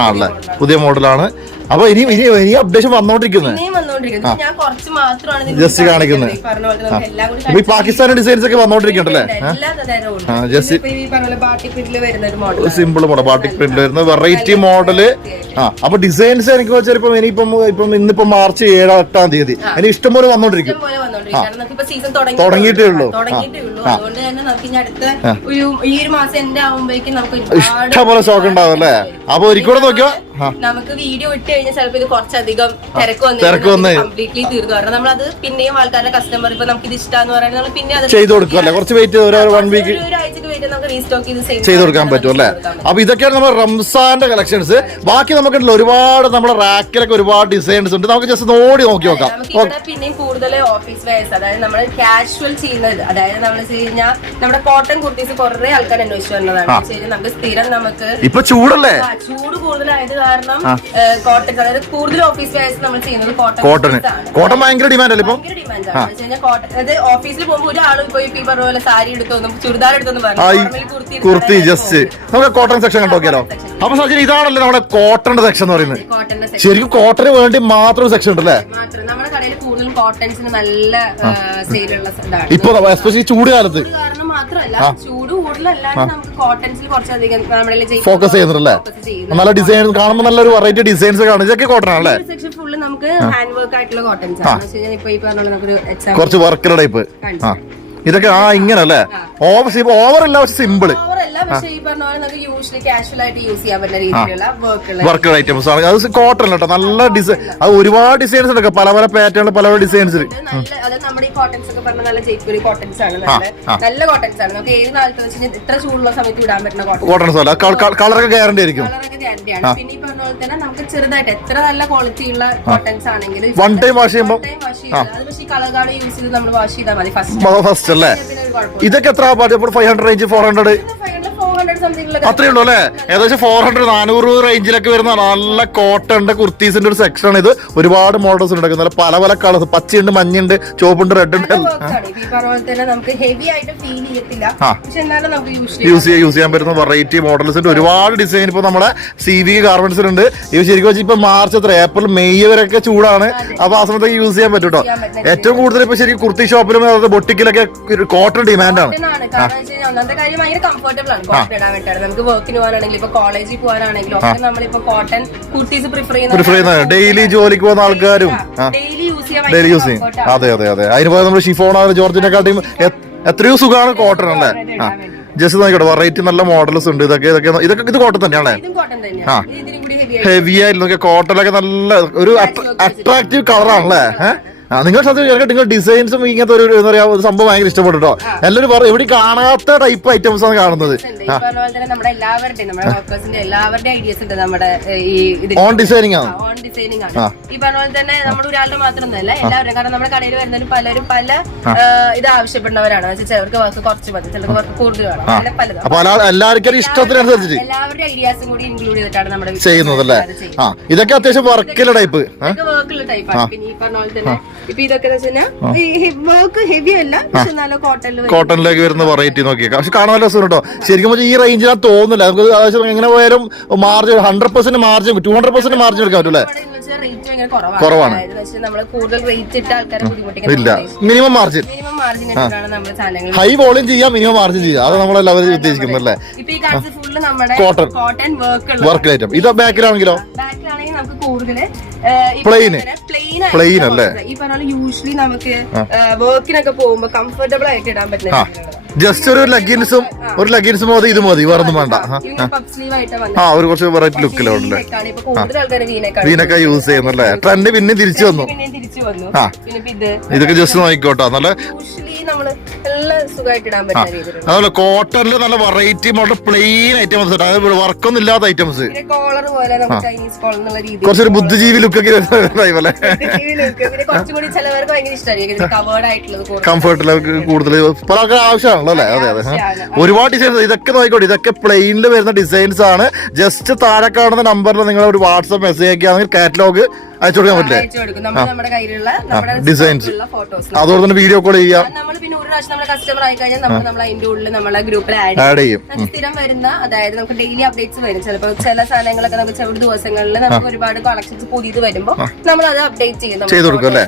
ആണല്ലേ പുതിയ മോഡലാണ് അപ്പൊ ഇനി ഇനി ഇനി അപ്ഡേഷൻ വന്നോണ്ടിരിക്കുന്നത് ജസ്റ്റ് കാണിക്കുന്നത്. അപ്പൊ ഈ പാകിസ്ഥാനി ഡിസൈൻസ് ഒക്കെ വന്നോണ്ടിരിക്കണ്ടല്ലേ just simple model batik print വരുന്ന വെറൈറ്റി മോഡൽ ആ അപ്പൊ ഡിസൈൻസ് എനിക്ക് വെച്ചാൽ ഇപ്പം ഇനിയിപ്പം ഇപ്പം ഇന്നിപ്പം മാർച്ച് ഏഴ് എട്ടാം തീയതി അതിന് ഇഷ്ടംപോലെ വന്നോണ്ടിരിക്കും. തുടങ്ങിയിട്ടേ ഉള്ളൂ. ഇഷ്ടംപോലെ സ്റ്റോക്ക് ഉണ്ടാവും അല്ലേ? അപ്പൊ ഒരിക്കലും നോക്കിയോ നമുക്ക് വീഡിയോ ഇട്ട് കഴിഞ്ഞാൽ ചിലപ്പോൾ ഇത് കുറച്ചധികം തിരക്ക് തിരക്ക് വന്ന് കംപ്ലീറ്റ്ലി തീർന്നു കാരണം നമ്മളത് പിന്നെയും ആൾക്കാരുടെ കസ്റ്റമർ ഇപ്പൊ നമുക്ക് ഇത് ഇഷ്ടമാന്ന് പറയുന്നത് നമ്മൾ പിന്നെ അത് ചെയ്തു കൊടുക്കുമല്ലേ കുറച്ച് വെയിറ്റ് ചെയ്ത് വൺ വീക്ക് ചെയ്ത് കൊടുക്കാൻ പറ്റും അല്ലേ? അപ്പൊ ഇതൊക്കെയാണ് നമ്മുടെ റംസാന്റെ കളക്ഷൻസ് ബാക്കി നമുക്ക് ഒരുപാട് നമ്മുടെ റാക്കിലൊക്കെ ഒരുപാട് ഡിസൈൻസ് ഉണ്ട്. നമുക്ക് ജസ്റ്റ് നോടി നോക്കി നോക്കാം. പിന്നെയും കൂടുതൽ ഓഫീസ് വെയർസ് അതായത് നമ്മൾ കാഷ്വൽ ചെയ്യുന്നത്. അതായത് നമ്മൾ കഴിഞ്ഞാൽ നമ്മുടെ കോട്ടൺ കുർത്തീസ് കുറെ ആൾക്കാർ അന്വേഷിച്ചു വരുന്നതാണ് നമുക്ക് സ്ഥിരം നമുക്ക് ഇപ്പൊ ചൂടല്ലേ? ചൂട് കൂടുതലായത് കാരണം കോട്ടൺ അതായത് കൂടുതൽ ഓഫീസ് വെയർസ് നമ്മൾ ചെയ്യുന്നത് കോട്ടൺ കോട്ടൺ കോട്ടൺ ഭയങ്കര ഡിമാൻഡ് അല്ലേ ഇപ്പൊ? കോട്ടൺ ഓഫീസിൽ പോകുമ്പോൾ ഒരാൾ പോയി ഈ പറഞ്ഞ പോലെ സാരി എടുത്തൊന്നും ചുരിദാർ എടുത്തൊന്നും പറഞ്ഞു കുർത്തി ജസ്റ്റ് നമുക്ക് കോട്ടൺ സെക്ഷൻ കണ്ടോക്കിയാലോ അപ്പൊ സച്ചിൻ ഇതാണല്ലോ നമ്മുടെ കോട്ടന്റെ സെക്ഷൻ എന്ന് പറയുന്നത്. ശരിക്കും കോട്ടന് വേണ്ടി മാത്രം സെക്ഷൻ ഉണ്ടല്ലേ? നമ്മുടെ കടയിൽ കൂടുതലും കോട്ടൺസിന് നല്ല സെയിലുള്ള ഇതാണ്. ഇപ്പൊ എസ്പെഷ്യലി ചൂട് കാലത്ത്. കാരണം മാത്രമല്ല ചൂട് കൂടുതലല്ലാതെ നമുക്ക് കോട്ടൺസിൽ കുറച്ചധികം നമ്മുടെ ഫോക്കസ് ചെയ്യുന്നുണ്ടല്ലേ നല്ല ഡിസൈൻ കാണുമ്പോൾ നല്ലൊരു വെറൈറ്റി ഡിസൈൻസ് കാണും. ഇതൊക്കെ കോട്ടൺ ആണല്ലേ? സെക്ഷൻ ഫുള്ള് നമുക്ക് ഹാൻഡ് വർക്ക് ആയിട്ടുള്ള കോട്ടൺസ് ആണ്. ഇപ്പൊ ഈ പറഞ്ഞ കുറച്ച് വർക്കർ ടൈപ്പ് ഇതൊക്കെ ആ ഇങ്ങനെ അല്ലേ ഓവർ ഓവർ അല്ല പക്ഷെ സിമ്പിൾ വർക്കുകൾ ഐറ്റംസ് ആണ്. അത് കോട്ടൺ കേട്ടോ നല്ല ഡിസൈൻ അത് ഒരുപാട് ഡിസൈൻസ് ഉണ്ട് പല പല പാറ്റേണിൽ പല പല ഡിസൈൻസ് കോട്ടൺസ് ആണ്. കോട്ടൺസ് അല്ല കളറൊക്കെ ഗ്യാരണ്ടി ആയിരിക്കും. പിന്നെ പറഞ്ഞ തന്നെ നമുക്ക് ചെറുതായിട്ട് എത്ര നല്ല ക്വാളിറ്റി ഉള്ള കോട്ടൺസ് ആണെങ്കിലും വൺ ടൈം വാഷ് ചെയ്യുമ്പോൾ അത് പക്ഷേ കളർ കാർഡ് യൂസ് ചെയ്ത് നമ്മൾ വാഷ് ചെയ്താൽ മതി ഫസ്റ്റ് ഫസ്റ്റ് അല്ലേ? ഇതൊക്കെ എത്ര five hundred range four hundred അത്രേ ഉള്ളൂ അല്ലേ? ഏകദേശം ഫോർ ഹൺഡ്രഡ് നാനൂറ് റേഞ്ചിലൊക്കെ വരുന്ന നല്ല കോട്ടന്റെ കുർത്തീസിന്റെ ഒരു സെക്ഷൻ ഇത്. ഒരുപാട് മോഡൽസ് ഉണ്ട് നല്ല പല പല കളേഴ്സ് പച്ചയുണ്ട് മഞ്ഞുണ്ട് ചുവപ്പുണ്ട് റെഡ് ഉണ്ട് യൂസ് ചെയ്യാൻ യൂസ് ചെയ്യാൻ പറ്റുന്ന വെറൈറ്റി മോഡൽസിന്റെ ഒരുപാട് ഡിസൈൻ ഇപ്പൊ നമ്മുടെ സി വി ഗാർമെന്റ്സിലുണ്ട് ഇത് ശരിക്കും വെച്ചാൽ ഇപ്പൊ മാർച്ച് എത്ര? ഏപ്രിൽ മെയ് വരെയൊക്കെ ചൂടാണ്. അപ്പൊ ആ സമയത്തൊക്കെ യൂസ് ചെയ്യാൻ പറ്റും കേട്ടോ. ഏറ്റവും കൂടുതൽ ഇപ്പൊ ശരി കുർത്തി ഷോപ്പിലും ബൊട്ടിക്കിലൊക്കെ കോട്ടൺ ഡിമാൻഡാണ് ആണ്. ഇടാൻ വേണ്ടിയിട്ടാണ്. നമുക്ക് വർക്കിന് പോകാനാണെങ്കിൽ ഇപ്പൊ കോളേജിൽ പോകാനാണെങ്കിലും ഒക്കെ നമ്മളിപ്പോ കോട്ടൺ കുർത്തീസ് പ്രിഫർ പ്രിഫർ ചെയ്യുന്നത് ഡെയിലി ജോലിക്ക് പോകുന്ന ആൾക്കാരും. ഡെയിലി യൂസ് ചെയ്യാൻ ഡെയിലി യൂസ് ചെയ്യും. അതെ അതെ അതെ. അതിന് പോയത് നമ്മൾ ഷിഫോൺ ആണ് ജോർജിനെ കാട്ടിയും എത്രയോ സുഖമാണ് കോട്ടൺ അല്ലേ? ആ. ജസ്റ്റ് നോക്കിക്കോട്ടെ വെറൈറ്റി നല്ല മോഡൽസ് ഉണ്ട്. ഇതൊക്കെ ഇതൊക്കെ ഇതൊക്കെ ഇത് കോട്ടൺ തന്നെയാണ്. ആ. ഹെവി ആയിരുന്നു ആയിട്ട്. നോക്കിയാൽ നല്ല ഒരു അട്രാക്റ്റീവ് കളറാണല്ലേ ഏഹ് ആ നിങ്ങൾ ശ്രദ്ധിച്ചു നിങ്ങൾ ഡിസൈൻസും ഇങ്ങനത്തെ ഒരു എന്താ പറയാ ഒരു സംഭവം ഭയങ്കര ഇഷ്ടപ്പെട്ടു കേട്ടോ എല്ലാവരും പറയും ഇവിടെ കാണാത്ത ടൈപ്പ് ഐറ്റംസ് ആണ് കാണുന്നത്. ഓൺ ഡിസൈനിങ് ആണ്. ഈ പറഞ്ഞ പോലെ തന്നെ നമ്മുടെ ഒരാളുടെ മാത്രമൊന്നുമല്ല എല്ലാവരും കാരണം നമ്മുടെ കടയിൽ വരുന്നതിന് പലരും പല ഏഹ്, ഇത് ആവശ്യപ്പെടുന്നവരാണ്. എന്ന് വെച്ചാൽ ചിലർക്ക് വർക്ക് കുറച്ച് മതി ചിലർക്ക് വർക്ക് കൂടുതൽ വേണം. അങ്ങനെ പലതും. എല്ലാവർക്കും ഇഷ്ടത്തിനനുസരിച്ച് എല്ലാവരുടെ ഐഡിയാസും കൂടി ഇൻക്ലൂഡ് ചെയ്തിട്ടാണ് നമ്മുടെ ചെയ്യുന്നത് അല്ലേ? ആ. ഇതൊക്കെ അത്യാവശ്യം വർക്കിലെ ടൈപ്പ് വർക്കിലെ ടൈപ്പാണ് പിന്നെ ഈ പറഞ്ഞ പോലെ തന്നെ ഇപ്പൊ ഇതൊക്കെ വർക്ക് ഹെവി അല്ല പക്ഷെ നല്ല കോട്ടണിൽ കോട്ടണിലേക്ക് വരുന്ന വെറൈറ്റി നോക്കിയേക്കാം. പക്ഷെ കാണാൻ നല്ല രസം കേട്ടോ. ശരിക്കും ഈ റേഞ്ചിനാ തോന്നുന്നില്ല. നമുക്ക് എങ്ങനെ പോയാലും margin hundred percent margin two hundred percent margin എടുക്കാൻ പറ്റൂലേ കുറവാണ്. ഇല്ല. മിനിമം മാർജിൻ ഹൈ വോളിയം ചെയ്യാം മിനിമം മാർജിൻ ചെയ്യാം. അത് നമ്മളെല്ലാവരും ഉദ്ദേശിക്കുന്നത് അല്ലേ. കോട്ടൺ വർക്ക് ഐറ്റം ഇത് ബാക്കിലാണെങ്കിലോ പ്ലെയിന്. പ്ലെയിൻ അല്ലേ? ഈ പറഞ്ഞ യൂഷ്വലി നമുക്ക് വർക്കിനൊക്കെ പോകുമ്പോ കംഫർട്ടബിൾ ആയിട്ട് ഇടാൻ പറ്റുന്ന. ജസ്റ്റ് ഒരു ലഗിൻസും ഒരു ലഗിൻസും മതി ഇത് മതി വേറൊന്നും വേണ്ട. ആ, ഒരു കുറച്ച് വെറൈറ്റി ലുക്കിലുണ്ട് വീനൊക്കെ യൂസ് ചെയ്യുന്നല്ലേ? ട്രെൻഡ് പിന്നെ തിരിച്ചു വന്നു. ആ. ഇതൊക്കെ ജസ്റ്റ് നോക്കിക്കോട്ടോ. നല്ല നമ്മൾ സുഖമായിട്ട് ഇടാൻ പറ്റുന്ന രീതിയിലുള്ള അതുപോലെ കോട്ടണിൽ നല്ല വെറൈറ്റി മോഡൽ പ്ലെയിൻ ഐറ്റംസ് അതായത് വർക്കൊന്നും ഇല്ലാത്ത ഐറ്റംസ് പിന്നെ കോളർ പോലെ നമുക്ക് ചൈനീസ് കോളർ എന്നുള്ള രീതി കുറച്ചൊരു ബുദ്ധിജീവി ലുക്കൊക്കെ കംഫർട്ട് പിന്നെ കുറച്ചും കൂടി ചിലവർക്ക് ഭയങ്കര ഇഷ്ടമായിരിക്കും. കവേർഡ് ആയിട്ടുള്ളത് കൂടുതൽ. കൂടുതൽ പല ആൾക്കാർ ആവശ്യമാണല്ലോ അല്ലേ? അതെ അതെ. ഒരുപാട് ഡിസൈൻസ് ഇതൊക്കെ നോക്കിക്കോട്ടെ. ഇതൊക്കെ പ്ലെയിനിൽ വരുന്ന ഡിസൈൻസ് ആണ്. ജസ്റ്റ് താഴെ കാണുന്ന നമ്പറിൽ നിങ്ങൾ ഒരു വാട്സ്ആപ്പ് മെസ്സേജ് ആക്കിയാണെങ്കിൽ കാറ്റലോഗ് അയച്ചു കൊടുക്കാൻ പറ്റില്ലേ? അയച്ചു കൊടുക്കും. നമ്മൾ നമ്മുടെ കയ്യിലുള്ള നമ്മുടെ designs. ഫോട്ടോസ് അതുപോലെ തന്നെ വീഡിയോ കോൾ ചെയ്യാം. നമ്മൾ പിന്നെ ഒരു പ്രാവശ്യം നമ്മുടെ കസ്റ്റമർ ആയി കഴിഞ്ഞാൽ നമ്മൾ നമ്മൾ അതിന്റെ ഉള്ളിൽ നമ്മളെ ഗ്രൂപ്പിൽ ആഡ് ചെയ്യും. സ്ഥിരം വരുന്ന അതായത് നമുക്ക് ഡെയിലി അപ്ഡേറ്റ്സ് വരും. ചിലപ്പോൾ ചില സാധനങ്ങളൊക്കെ നമുക്ക് ചില ദിവസങ്ങളിൽ നമുക്ക് ഒരുപാട് കളക്ഷൻസ് പുതിയത് വരുമ്പോൾ നമ്മൾ അത് അപ്ഡേറ്റ് ചെയ്യും. നമ്മൾ കൊടുക്കും അല്ലേ?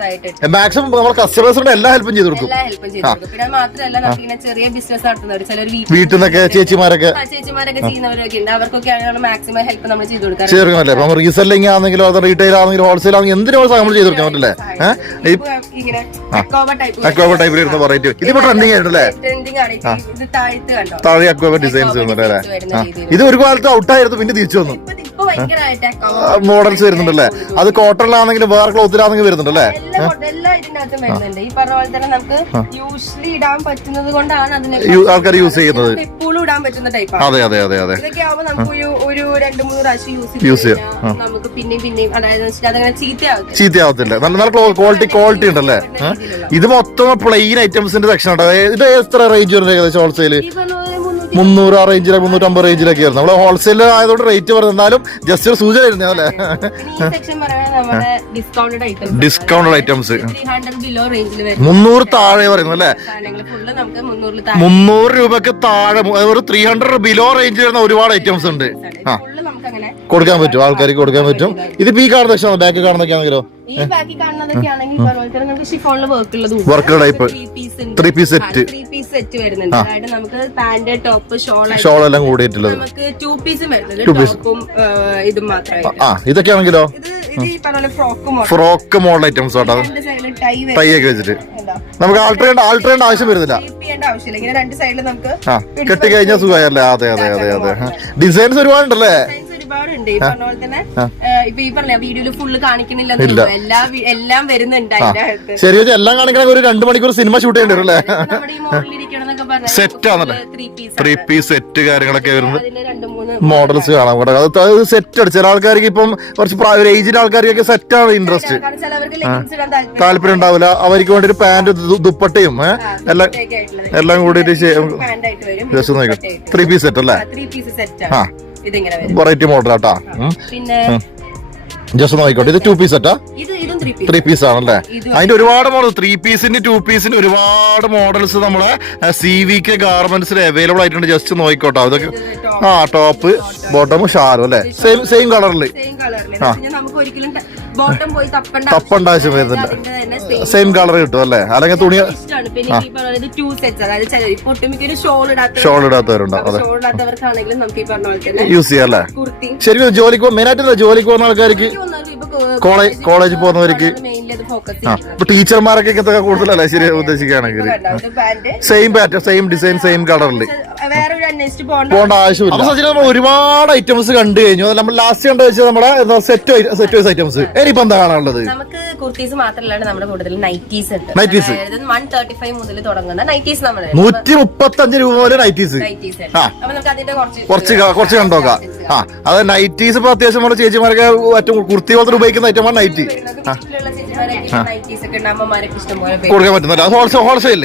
മാക്സിമം നമ്മൾ കസ്റ്റമേഴ്സിന്റെ എല്ലാ ഹെൽപ്പും ചെയ്തു കൊടുക്കും. എല്ലാ ഹെൽപ്പും ചെയ്ത് കൊടുക്കും. പിന്നെ മാത്രമല്ല നമുക്ക് ഇങ്ങനെ ചെറിയ ബിസിനസ് നടത്തുന്നവർ ചിലർ വീട്ടിൽ നിന്നൊക്കെ ചേച്ചിമാരൊക്കെ. ചേച്ചിമാരൊക്കെ ചെയ്യുന്നവരൊക്കെ ഉണ്ട്. അവർക്കൊക്കെ ആണെങ്കിൽ മാക്സിമം ഹെൽപ്പ് നമ്മൾ ചെയ്തു കൊടുക്കാറ്. ചെയ്ത് റീസെല്ലിംഗ് ആണെങ്കിലും അത് റീറ്റെയിൽ ആണെങ്കിലും ആണെങ്കിലും എന്തിനും നമ്മൾ ചെയ്ത് കൊടുക്കാൻ പറ്റില്ലേ? അക്വാബ ടൈപ്പിൽ വെറൈറ്റി ഇതിപ്പോ ട്രെൻഡിങ് കണ്ടോ? താഴെ അക്വാബ ഡിസൈൻസ് ഇത് ഒരു കാലത്ത് ഔട്ടായിരുന്നു പിന്നെ തിരിച്ചു വന്നു. മോഡൽസ് വരുന്നുണ്ടല്ലേ? അത് കോട്ടണിലാണെങ്കിലും വേറെ ക്ലോത്തിലാണെങ്കിലും വരുന്നുണ്ടല്ലേ? ആൾക്കാർ യൂസ് ചെയ്യുന്നത്. അതെ അതെ അതെ അതെ. യൂസ് ചെയ്യാം. ചീത്തയാവത്തില്ല. നല്ല നല്ല ക്വാളിറ്റി ക്വാളിറ്റി ഉണ്ടല്ലേ? ഇത് മൊത്തം പ്ലെയിൻ ഐറ്റംസിന്റെ സെക്ഷൻ ഉണ്ട് ഇത് എത്ര റേഞ്ച് വരുന്നത് ഏകദേശം ഹോൾസെയിൽ മുന്നൂറ് ആ റേഞ്ചിലെ മുന്നൂറ്റമ്പത് റേഞ്ചിലൊക്കെ ആയിരുന്നു. നമ്മൾ ഹോൾസെയിൽ ആയതുകൊണ്ട് റേറ്റ് പറഞ്ഞു എന്നാലും ജസ്റ്റ് ഒരു സൂചന ആയിരുന്നു അല്ലേ ഡിസ്കൗണ്ടഡ് ഐറ്റംസ് മുന്നൂറ് താഴെ പറയുന്നു അല്ലേ? മുന്നൂറ് രൂപക്ക് താഴെ ഒരു ത്രീ ഹൺഡ്രഡ് ബിലോ റേഞ്ചിൽ വരുന്ന ഒരുപാട് ഐറ്റംസ് ഉണ്ട്. ആ. കൊടുക്കാൻ പറ്റും ആൾക്കാർക്ക് കൊടുക്കാൻ പറ്റും. ഇതിപ്പോ ഈ കാണുന്ന ബാക്ക് കാണുന്നൊക്കെ ആണെങ്കിലോ? ഈ ബാക്കി കാണുന്നതൊക്കെ ആണെങ്കിൽ ഈ പറഞ്ഞ പോലെ തന്നെ നമുക്ക് ഷിഫോണിൽ വർക്ക് ഉള്ളതും Work type. Three piece set set വരുന്നുണ്ട്. അതായത് നമുക്ക് പാന്റ് ടോപ്പ് ഷോൾ ഷോൾ എല്ലാം കൂടിയിട്ടുള്ളത്. നമുക്ക് ടു പീസും വരുന്നത്. ടോപ്പും ഇതും മാത്രമായിട്ട്. ആ ഇതൊക്കെ ആണെങ്കിലോ? ഇത് ഇത് ഫ്രോക്കും മോഡൽ ഐറ്റംസ് കേട്ടോ ടൈ ഒക്കെ വെച്ചിട്ട്. നമുക്ക് ആൾട്ടർ ചെയ്യേണ്ട ആൾട്ടർ ചെയ്യേണ്ട ആവശ്യം വരുന്നില്ല. കെട്ടി കഴിഞ്ഞാൽ സുഖമായല്ലേ? അതെ അതെ അതെ അതെ ഡിസൈൻസ് ഒരുപാടുണ്ടല്ലേ? ഒരുപാടുണ്ട്. ഈ പറഞ്ഞ പോലെ തന്നെ ഏഹ്, ഇപ്പൊ ഈ പറഞ്ഞ വീഡിയോയിൽ ഫുള്ള് കാണിക്കണില്ലെന്നല്ലോ എല്ലാം എല്ലാം വരുന്നുണ്ട് അതിന്റെ ശരി എല്ലാം കാണിക്കണമെങ്കിൽ ഒരു രണ്ടു മണിക്കൂർ സിനിമ ഷൂട്ട് ചെയ്യേണ്ടി വരും അല്ലേ? Set ആണല്ലേ? ത്രീ പീസ് സെറ്റ് കാര്യങ്ങളൊക്കെ വരുന്നത്. മോഡൽസ് കാണാൻ കൂടെ. അത് സെറ്റ് ആണ് ചില ആൾക്കാർക്ക് ഇപ്പം കുറച്ച് ഒരു ഏജിന്റെ ആൾക്കാർക്കൊക്കെ സെറ്റ് ആണ് ഇൻട്രസ്റ്റ് താല്പര്യം ഉണ്ടാവില്ല. അവർക്ക് വേണ്ടി ഒരു പാന്റ് ദുപ്പട്ടയും എല്ലാം എല്ലാം കൂടിയിട്ട് ത്രീ പീസ് സെറ്റ് അല്ലേ? സെറ്റ് ആ. വെറൈറ്റി മോഡൽ ആട്ടാ. പിന്നെ ജസ്റ്റ് നോക്കിക്കോട്ടെ. ഇത് ടു പീസ് ആട്ടാ. ത്രീ പീസ് ആണല്ലേ? അതിന്റെ ഒരുപാട് മോഡൽ ത്രീ പീസിന്റെ ടു പീസിന്റെ ഒരുപാട് മോഡൽസ് നമ്മളെ സി വി കെ ഗാർമെന്റ്സിൽ അവൈലബിൾ ആയിട്ടുണ്ട്. ജസ്റ്റ് നോക്കിക്കോട്ടോ. ഇതൊക്കെ ആ ടോപ്പ് ബോട്ടം ഷാലും അല്ലേ? സെയിം സെയിം കളറിൽ ആ. ബോട്ടം പോയി തപ്പണ്ട തപ്പണ്ട ആവശ്യം തന്നെ സെയിം കളർ കിട്ടും അല്ലേ? അല്ലെങ്കിൽ തുണി ഇഷ്ടമാണ് പിന്നെ ഈ പറയുന്നത് ടു സെറ്റ്സ് അതായത് ചില ഇപ്പൊ ഒട്ടുമിക്കൊരു ഷോൾ ഇടാത്ത ഷോൾ ഇടാത്തവരുണ്ടാവും അതെ. ഷോൾ ഇടാത്തവർക്കാണെങ്കിലും നമുക്ക് ഈ പറഞ്ഞ പോലെ തന്നെ യൂസ് ചെയ്യാം അല്ലേ? കുർത്തി. ശരിക്കും ജോലിക്ക് മെയിൻ ആയിട്ട് ജോലിക്ക് പോകുന്ന ആൾക്കാർക്ക് കോളേജ് കോളേജ് പോകുന്നവർക്ക് ഇപ്പൊ ടീച്ചർമാരൊക്കെ ഇങ്ങനത്തെ കൂടുതലല്ലേ ശരി ഉദ്ദേശിക്കുകയാണെങ്കിൽ? Same pattern same design same കളറിൽ പോകണ്ട ആവശ്യമില്ല. നമ്മൾ ഒരുപാട് ഐറ്റംസ് കണ്ടു കഴിഞ്ഞു. നമ്മൾ ലാസ്റ്റ് കണ്ടു വെച്ചാൽ നമ്മുടെ സെറ്റ് സെറ്റ് വൈസ് ഐറ്റംസ് ഇനിയിപ്പോ എന്താ കാണാനുള്ളത്? നമുക്ക് കുർത്തീസ് മാത്രമല്ലാണ്ട് നമ്മുടെ കൂടുതൽ നൈറ്റീസ് ഉണ്ട്. നൈറ്റീസ് അതായത് വൺ തേർട്ടി ഫൈവ് മുതൽ തുടങ്ങുന്ന നൈറ്റീസ് നമ്മുടെ നൂറ്റി മുപ്പത്തി അഞ്ച് രൂപ പോലെ നൈറ്റീസ് നൈറ്റീസ് ഉണ്ട്. ആ. അപ്പൊ നമുക്ക് അതിന്റെ കുറച്ച് കുറച്ച് ക- കുറച്ച് കണ്ടോക്കാം ആ. അത് നൈറ്റീസ് ഇപ്പൊ അത്യാവശ്യം നമ്മുടെ ചേച്ചിമാരൊക്കെ ഏറ്റവും കുർത്തി പോലത്തെ ഉപയോഗിക്കുന്ന ഐറ്റമാണ് നൈറ്റി വീട്ടിലുള്ള കൊടുക്കാൻ പറ്റുന്നില്ല അത് ഹോൾസെയിൽ ഹോൾസെയിൽ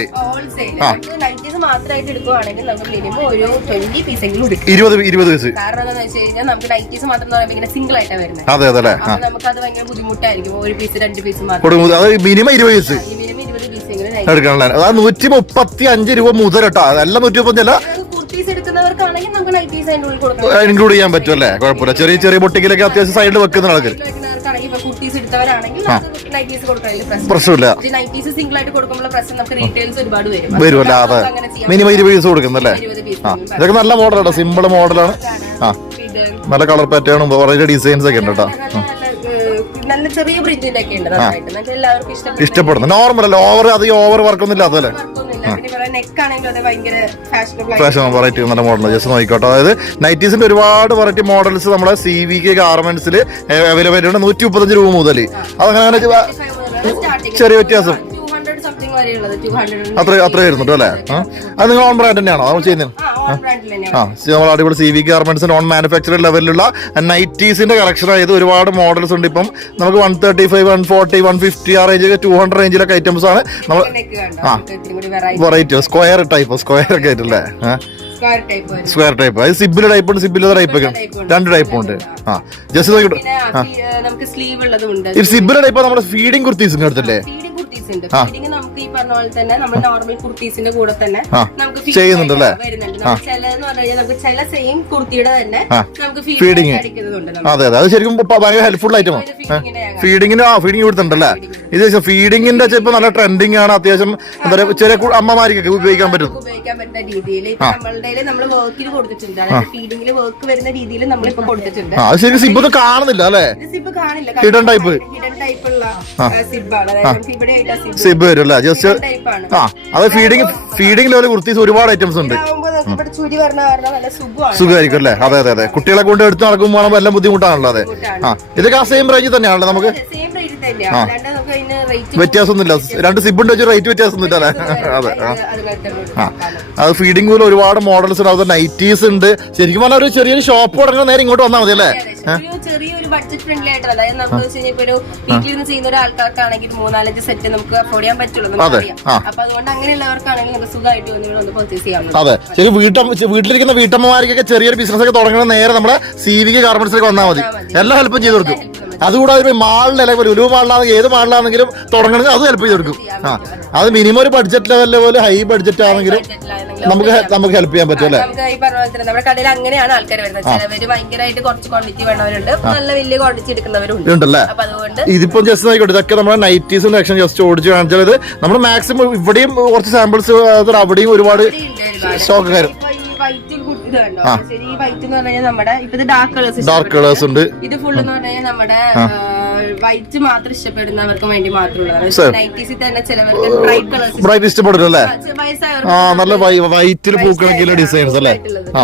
ഇരുപത് പീസ് അതെ അതെ അല്ലേ? അത് പീസ് മിനിമം ഇരുപത് അതായത് നൂറ്റി മുപ്പത്തി അഞ്ച് രൂപ മുതൽ കേട്ടോ. അതല്ല നൂറ്റി മുപ്പത്തി അല്ല ഇൻക്ലൂഡ് ചെയ്യാൻ പറ്റും അല്ലേ? കുഴപ്പമില്ല. ചെറിയ ചെറിയ ബൊട്ടിക്കിലൊക്കെ അത്യാവശ്യം സൈഡിൽ വെക്കുന്ന ആൾക്കാർ എടുത്തവരാണെങ്കിൽ നമുക്ക് നൈറ്റീസ് പ്രശ്നമില്ല. നൈറ്റീസ് സിംഗിൾ ആയിട്ട് കൊടുക്കുമ്പോൾ പ്രശ്നം നമുക്ക് റീറ്റെയിൽസ് ഒരുപാട് വരും. വരുമല്ല അതെ നമുക്ക് അങ്ങനെ ചെയ്യാം മിനിമം ഇരുപത് പീസ് കൊടുക്കുന്നല്ലേ? ആ. ഇതൊക്കെ നല്ല മോഡലാണ് സിമ്പിൾ മോഡലാണ് ആ. നല്ല കളർ പാറ്റേണും വളരെ ഡിസൈൻസ് ഒക്കെ ഉണ്ട് കേട്ടോ. നല്ല ചെറിയ ഒക്കെ ഉണ്ട് നന്നായിട്ട്. എല്ലാവർക്കും ഇഷ്ടപ്പെടുന്ന. നോർമൽ അല്ല ഓവർ അധികം ഓവർ വർക്കൊന്നും ഇല്ലാത്തല്ലേ അതല്ലേ അത് ഫാഷൻ വെറൈറ്റി നല്ല മോഡൽ ജസ്റ്റ് നോക്കിക്കോട്ടെ. അതായത് നൈറ്റീസിന്റെ ഒരുപാട് വെറൈറ്റി മോഡൽസ് നമ്മുടെ സി വി കെ ഗാർമെന്റ്സിൽ അവൈലബിൾ ആയിട്ടുണ്ട്. നൂറ്റി മുപ്പത്തഞ്ച് രൂപ മുതൽ അതങ്ങനെ ചെറിയ വ്യത്യാസം. സംതിങ് വരെയുള്ളത് ടു ഹൺഡ്രഡ് അത്ര അത്ര വരുന്നുണ്ട് അല്ലേ? അത് നിങ്ങൾ ഓൺ ബ്രാൻഡ് തന്നെയാണോ? അത് ചെയ്യുന്നത്? ആ ഓൺ നമ്മൾ അടിപൊളി C V garments non manufacturing ലെവലിലുള്ള നൈറ്റീസിന്റെ കളക്ഷൻ ആയത് ഒരുപാട് മോഡൽസ് ഉണ്ട് ഇപ്പം. നമുക്ക് one thirty five one forty one fifty ആ റേഞ്ച് ടു ഹൺഡ്രഡ് റേഞ്ചിലൊക്കെ ഐറ്റംസ് ആണ്. നമ്മൾ ആ. വെറൈറ്റി സ്ക്വയർ ടൈപ്പ് സ്ക്വയർ ഒക്കെ ആയിട്ടല്ലേ സ്ക്വയർ ടൈപ്പ് അത് സിബിൽ ടൈപ്പ് ഉണ്ട് സിബിൽ ടൈപ്പ് ഒക്കെ. രണ്ട് ടൈപ്പ് ഉണ്ട്. ആ. ജസ്റ്റ് നോക്കിട്ട് സിബിൽ ടൈപ്പ് നമ്മുടെ ഫീഡിംഗ് കുർത്തീസ് അടുത്തല്ലേ കുർത്തീസ് ഉണ്ട് ഫീഡിംഗ് നമുക്ക് ഈ പറഞ്ഞ പോലെ തന്നെ നമ്മൾ നോർമൽ കുർത്തീസിന്റെ കൂടെ തന്നെ. നമുക്ക് വരുന്നുണ്ട്. നമുക്ക് ചിലതെന്ന് പറഞ്ഞു കഴിഞ്ഞാൽ നമുക്ക് ചില സെയിം കുർത്തിയുടെ തന്നെ നമുക്ക് ഫീഡിങ് അതെ അതെ. അത് ശരിക്കും ഇപ്പൊ ഭയങ്കര ഹെൽപ്ഫുൾ ഐറ്റമാണ്. ഫീഡിങ്ങിന് ആ ഫീഡിങ് കൊടുത്തിട്ടുണ്ടല്ലേ? ഇത് ഫീഡിങ്ങിന്റെ ഇപ്പൊ നല്ല ട്രെൻഡിങ് ആണ്. അത്യാവശ്യം എന്താ പറയുക ചെറിയ അമ്മമാർക്കൊക്കെ ഉപയോഗിക്കാൻ പറ്റും. ഉപയോഗിക്കാൻ പറ്റുന്ന രീതിയിൽ ഇപ്പൊ നമ്മളുടെ നമ്മൾ വർക്കിൽ കൊടുത്തിട്ടുണ്ട്. ഫീഡിങ്ങിൽ വർക്ക് വരുന്ന രീതിയിൽ നമ്മളിപ്പോ കൊടുത്തിട്ടുണ്ട്. ആ അത് ശരിക്കും സിബ് ഒന്നും കാണുന്നില്ല അല്ലേ? ഇത് Hidden type. ഹിഡൻ ടൈപ്പ് ഉള്ള സിബാണ്. അതായത് ഇവിടെ ആയിട്ട് സിബ്. വരും അല്ലേ ജസ്റ്റ് ആ അത് ഫീഡിങ് ഫീഡിംഗ് ലെവൽ കുർത്തീസ് ഒരുപാട് ഐറ്റംസ് ഉണ്ട്. സുഖമായിരിക്കും അല്ലേ? അതെ അതെ അതെ. കുട്ടികളെ കൊണ്ട് എടുത്ത് നടക്കുമ്പോൾ എല്ലാം ബുദ്ധിമുട്ടാണല്ലോ അതെ. ആ ഇതൊക്കെ ആ സെയിം റേഞ്ചിൽ തന്നെയാണല്ലോ നമുക്ക്? സെയിം വ്യത്യാസമൊന്നുമില്ല. രണ്ട് സിബുണ്ട് വെച്ച് റേറ്റ് വ്യത്യാസമൊന്നുമില്ല അല്ലേ? അതെ ആ. അത് ഫീഡിംഗ് പോലെ ഒരുപാട് മോഡൽസ് ഉണ്ട്. അതുപോലെ നൈറ്റീസ് ഉണ്ട്. ശരിക്കും പറഞ്ഞാൽ ഒരു ചെറിയൊരു ഷോപ്പ് തുടങ്ങുന്ന നേരെ ഇങ്ങോട്ട് വന്നാൽ മതി അല്ലേ? ചെറിയൊരു ബഡ്ജറ്റ് ഫ്രണ്ട്ലി ആയിട്ടുള്ള അതായത് നമുക്ക് ഇപ്പൊ ഒരു ചെയ്യുന്ന ഒരാൾക്കാർക്കാണെങ്കിൽ മൂന്നാലഞ്ച് സെറ്റ് നമുക്ക് അഫോർഡ് ചെയ്യാൻ പറ്റുള്ളൂ. അപ്പൊ അതുകൊണ്ട് അങ്ങനെയുള്ളവർക്കാണെങ്കിൽ നമുക്ക് സുഖമായിട്ട് വന്ന് പർച്ചേസ് ചെയ്യാം അതെ. ശരി വീട്ടമ്മ വീട്ടിലിരിക്കുന്ന വീട്ടമ്മമാർക്കൊക്കെ ചെറിയൊരു ബിസിനസ് ഒക്കെ തുടങ്ങുന്ന നേരെ നമ്മുടെ സി വി കെ ഗാർമെന്റ്സിലേക്ക് വന്നാൽ മതി. എല്ലാ ഹെൽപ്പും ചെയ്തു കൊടുക്കും. അതുകൂടാതെ മാളിലെ മാളിൽ അല്ലെങ്കിൽ ഒരു മാളിലാണെങ്കിൽ ഏത് മാളിലാണെങ്കിലും തുടങ്ങണമെങ്കിൽ അത് ഹെൽപ്പ് ചെയ്ത് കൊടുക്കും ആ അത് മിനിമം ഒരു ബഡ്ജറ്റ് ലെവലിലെ പോലെ ഹൈ ബഡ്ജറ്റ് ആണെങ്കിലും നമുക്ക് നമുക്ക് ഹെൽപ്പ് ചെയ്യാൻ പറ്റും അല്ലേ? നമുക്ക് ഈ പറഞ്ഞ പോലെ തന്നെ നമ്മുടെ കടയിൽ അങ്ങനെയാണ് ആൾക്കാർ വരുന്നത്. ചിലവര് ഭയങ്കരമായിട്ട് കുറച്ച് ക്വാണ്ടിറ്റി വേണവരുണ്ട്. നല്ല വലിയ ക്വാണ്ടിറ്റി എടുക്കുന്നവരുണ്ട്. ഉണ്ടല്ലേ? അപ്പൊ അതുകൊണ്ട് ഇതിപ്പം ജസ്റ്റ് നോക്കിക്കോട്ടെ ഇതൊക്കെ നമ്മുടെ നൈറ്റീസും സെക്ഷൻ ജസ്റ്റ് ഓടിച്ച് കാണിച്ചാൽ ഇത് നമ്മൾ മാക്സിമം ഇവിടെയും കുറച്ച് സാമ്പിൾസ് അവിടെയും ഒരുപാട് സ്റ്റോക്ക് കയറും വൈറ്റ് ഇത് കണ്ടോ ശരി ഈ വൈറ്റ് എന്ന് പറഞ്ഞാൽ നമ്മുടെ ഇപ്പൊ ഇത് ഡാർക്ക് കളേഴ്സ് ഡാർക്ക് കളേഴ്സ് ഉണ്ട്. ഇത് ഫുൾ എന്ന് പറഞ്ഞാൽ നമ്മുടെ വൈറ്റ് മാത്രം ഇഷ്ടപ്പെടുന്നവർക്ക് വേണ്ടി മാത്രമുള്ളതാണ്. നൈറ്റീസിൽ തന്നെ ചിലവർക്ക് ബ്രൈറ്റ് കളേഴ്സ് ബ്രൈറ്റ് ഇഷ്ടപ്പെടും അല്ലേ? ആ നല്ല വൈറ്റിൽ പൂക്കണക്കിലെ ഡിസൈൻസ് അല്ലേ? ആ.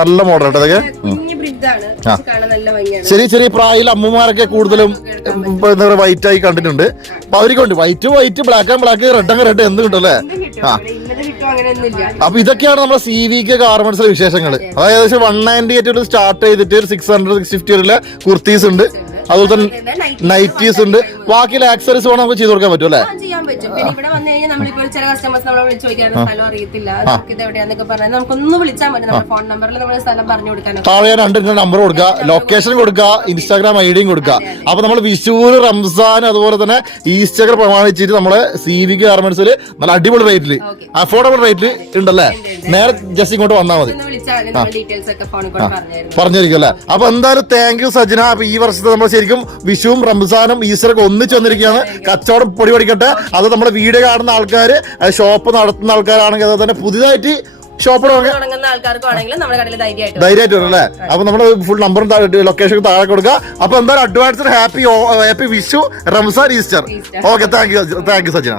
നല്ല മോഡൽ ഇതൊക്കെ. ഭംഗിയാണ്. ചെറിയ ചെറിയ പ്രായയിൽ അമ്മമാരൊക്കെ കൂടുതലും എന്താ പറയുക വൈറ്റ് ആയി കണ്ടിട്ടുണ്ട്. അപ്പൊ അവർക്ക് ഉണ്ട് white white black and black red അങ്ങ് റെഡ് എന്ത് കിട്ടും. അല്ലേ ഇതും അപ്പൊ ഇതൊക്കെയാണ് നമ്മുടെ സി വി കെ ഗാർമെന്റ്സിലെ വിശേഷങ്ങൾ അതായത് വൺ നയന്റി എയ്റ്റ് സ്റ്റാർട്ട് ചെയ്തിട്ട് സിക്സ് ഹൺഡ്രഡ് സിക്സ് ഫിഫ്റ്റി വരെ കുർത്തീസ് ഉണ്ട്. അതുപോലെ തന്നെ നൈറ്റീസ് ഉണ്ട്. ബാക്കിയുള്ള ആക്സറീസ് വേണം നമുക്ക് ചെയ്ത് കൊടുക്കാൻ പറ്റും അല്ലേ? ചെയ്യാൻ പറ്റും. പിന്നെ ഇവിടെ വന്നു കഴിഞ്ഞാൽ ചില കസ്റ്റമേഴ്സ് നമ്മളെ വിളിച്ച് ചോദിക്കാറുണ്ട് സ്ഥലം അറിയത്തില്ല. നമുക്ക് ഇത് എവിടെയാന്നൊക്കെ പറഞ്ഞാൽ നമുക്കൊന്ന് വിളിച്ചാൽ മതി. നമ്മുടെ ഫോൺ നമ്പറിൽ സ്ഥലം പറഞ്ഞു കൊടുക്കാനോ താഴെ രണ്ട് നമ്പർ കൊടുക്കുക ലൊക്കേഷൻ കൊടുക്കുക. ഇൻസ്റ്റാഗ്രാം ഐ ഡിയും കൊടുക്കുക. അപ്പൊ നമ്മൾ വിഷൂർ റംസാൻ അതുപോലെ തന്നെ ഈസ്റ്റർ പ്രമാണിച്ചിട്ട് നമ്മളെ സി വി കെ ഗാർമെന്റ്സിൽ നല്ല അടിപൊളി റേറ്റിൽ. അഫോർഡബിൾ റേറ്റിൽ ഉണ്ടല്ലേ? നേരെ ജസ്റ്റ് ഇങ്ങോട്ട് വന്നാൽ മതി. പറഞ്ഞിരിക്കും അല്ലേ അപ്പൊ എന്തായാലും താങ്ക് യു സജന. അപ്പൊ ഈ വർഷത്തെ നമ്മൾ ശരിക്കും വിഷുവും റംസാനും ഈസ്റ്ററൊക്കെ ഒന്നിച്ച് വന്നിരിക്കുകയാണ്. കച്ചവടം പൊടി പഠിക്കട്ടെ അത് നമ്മുടെ വീഡിയോ കാണുന്ന ആൾക്കാർ ഷോപ്പ് നടത്തുന്ന ആൾക്കാരാണെങ്കിൽ അത് തന്നെ പുതിയതായിട്ട് ഷോപ്പ് ധൈര്യമായിട്ട് വരും. അല്ലേ? അപ്പൊ നമ്മുടെ ഫുൾ നമ്പറും ലൊക്കേഷൻ താഴെ കൊടുക്കുക. അപ്പൊ എന്തായാലും advance happy happy Vishu Ramzan Easter. Okay thank you thank you Sajana.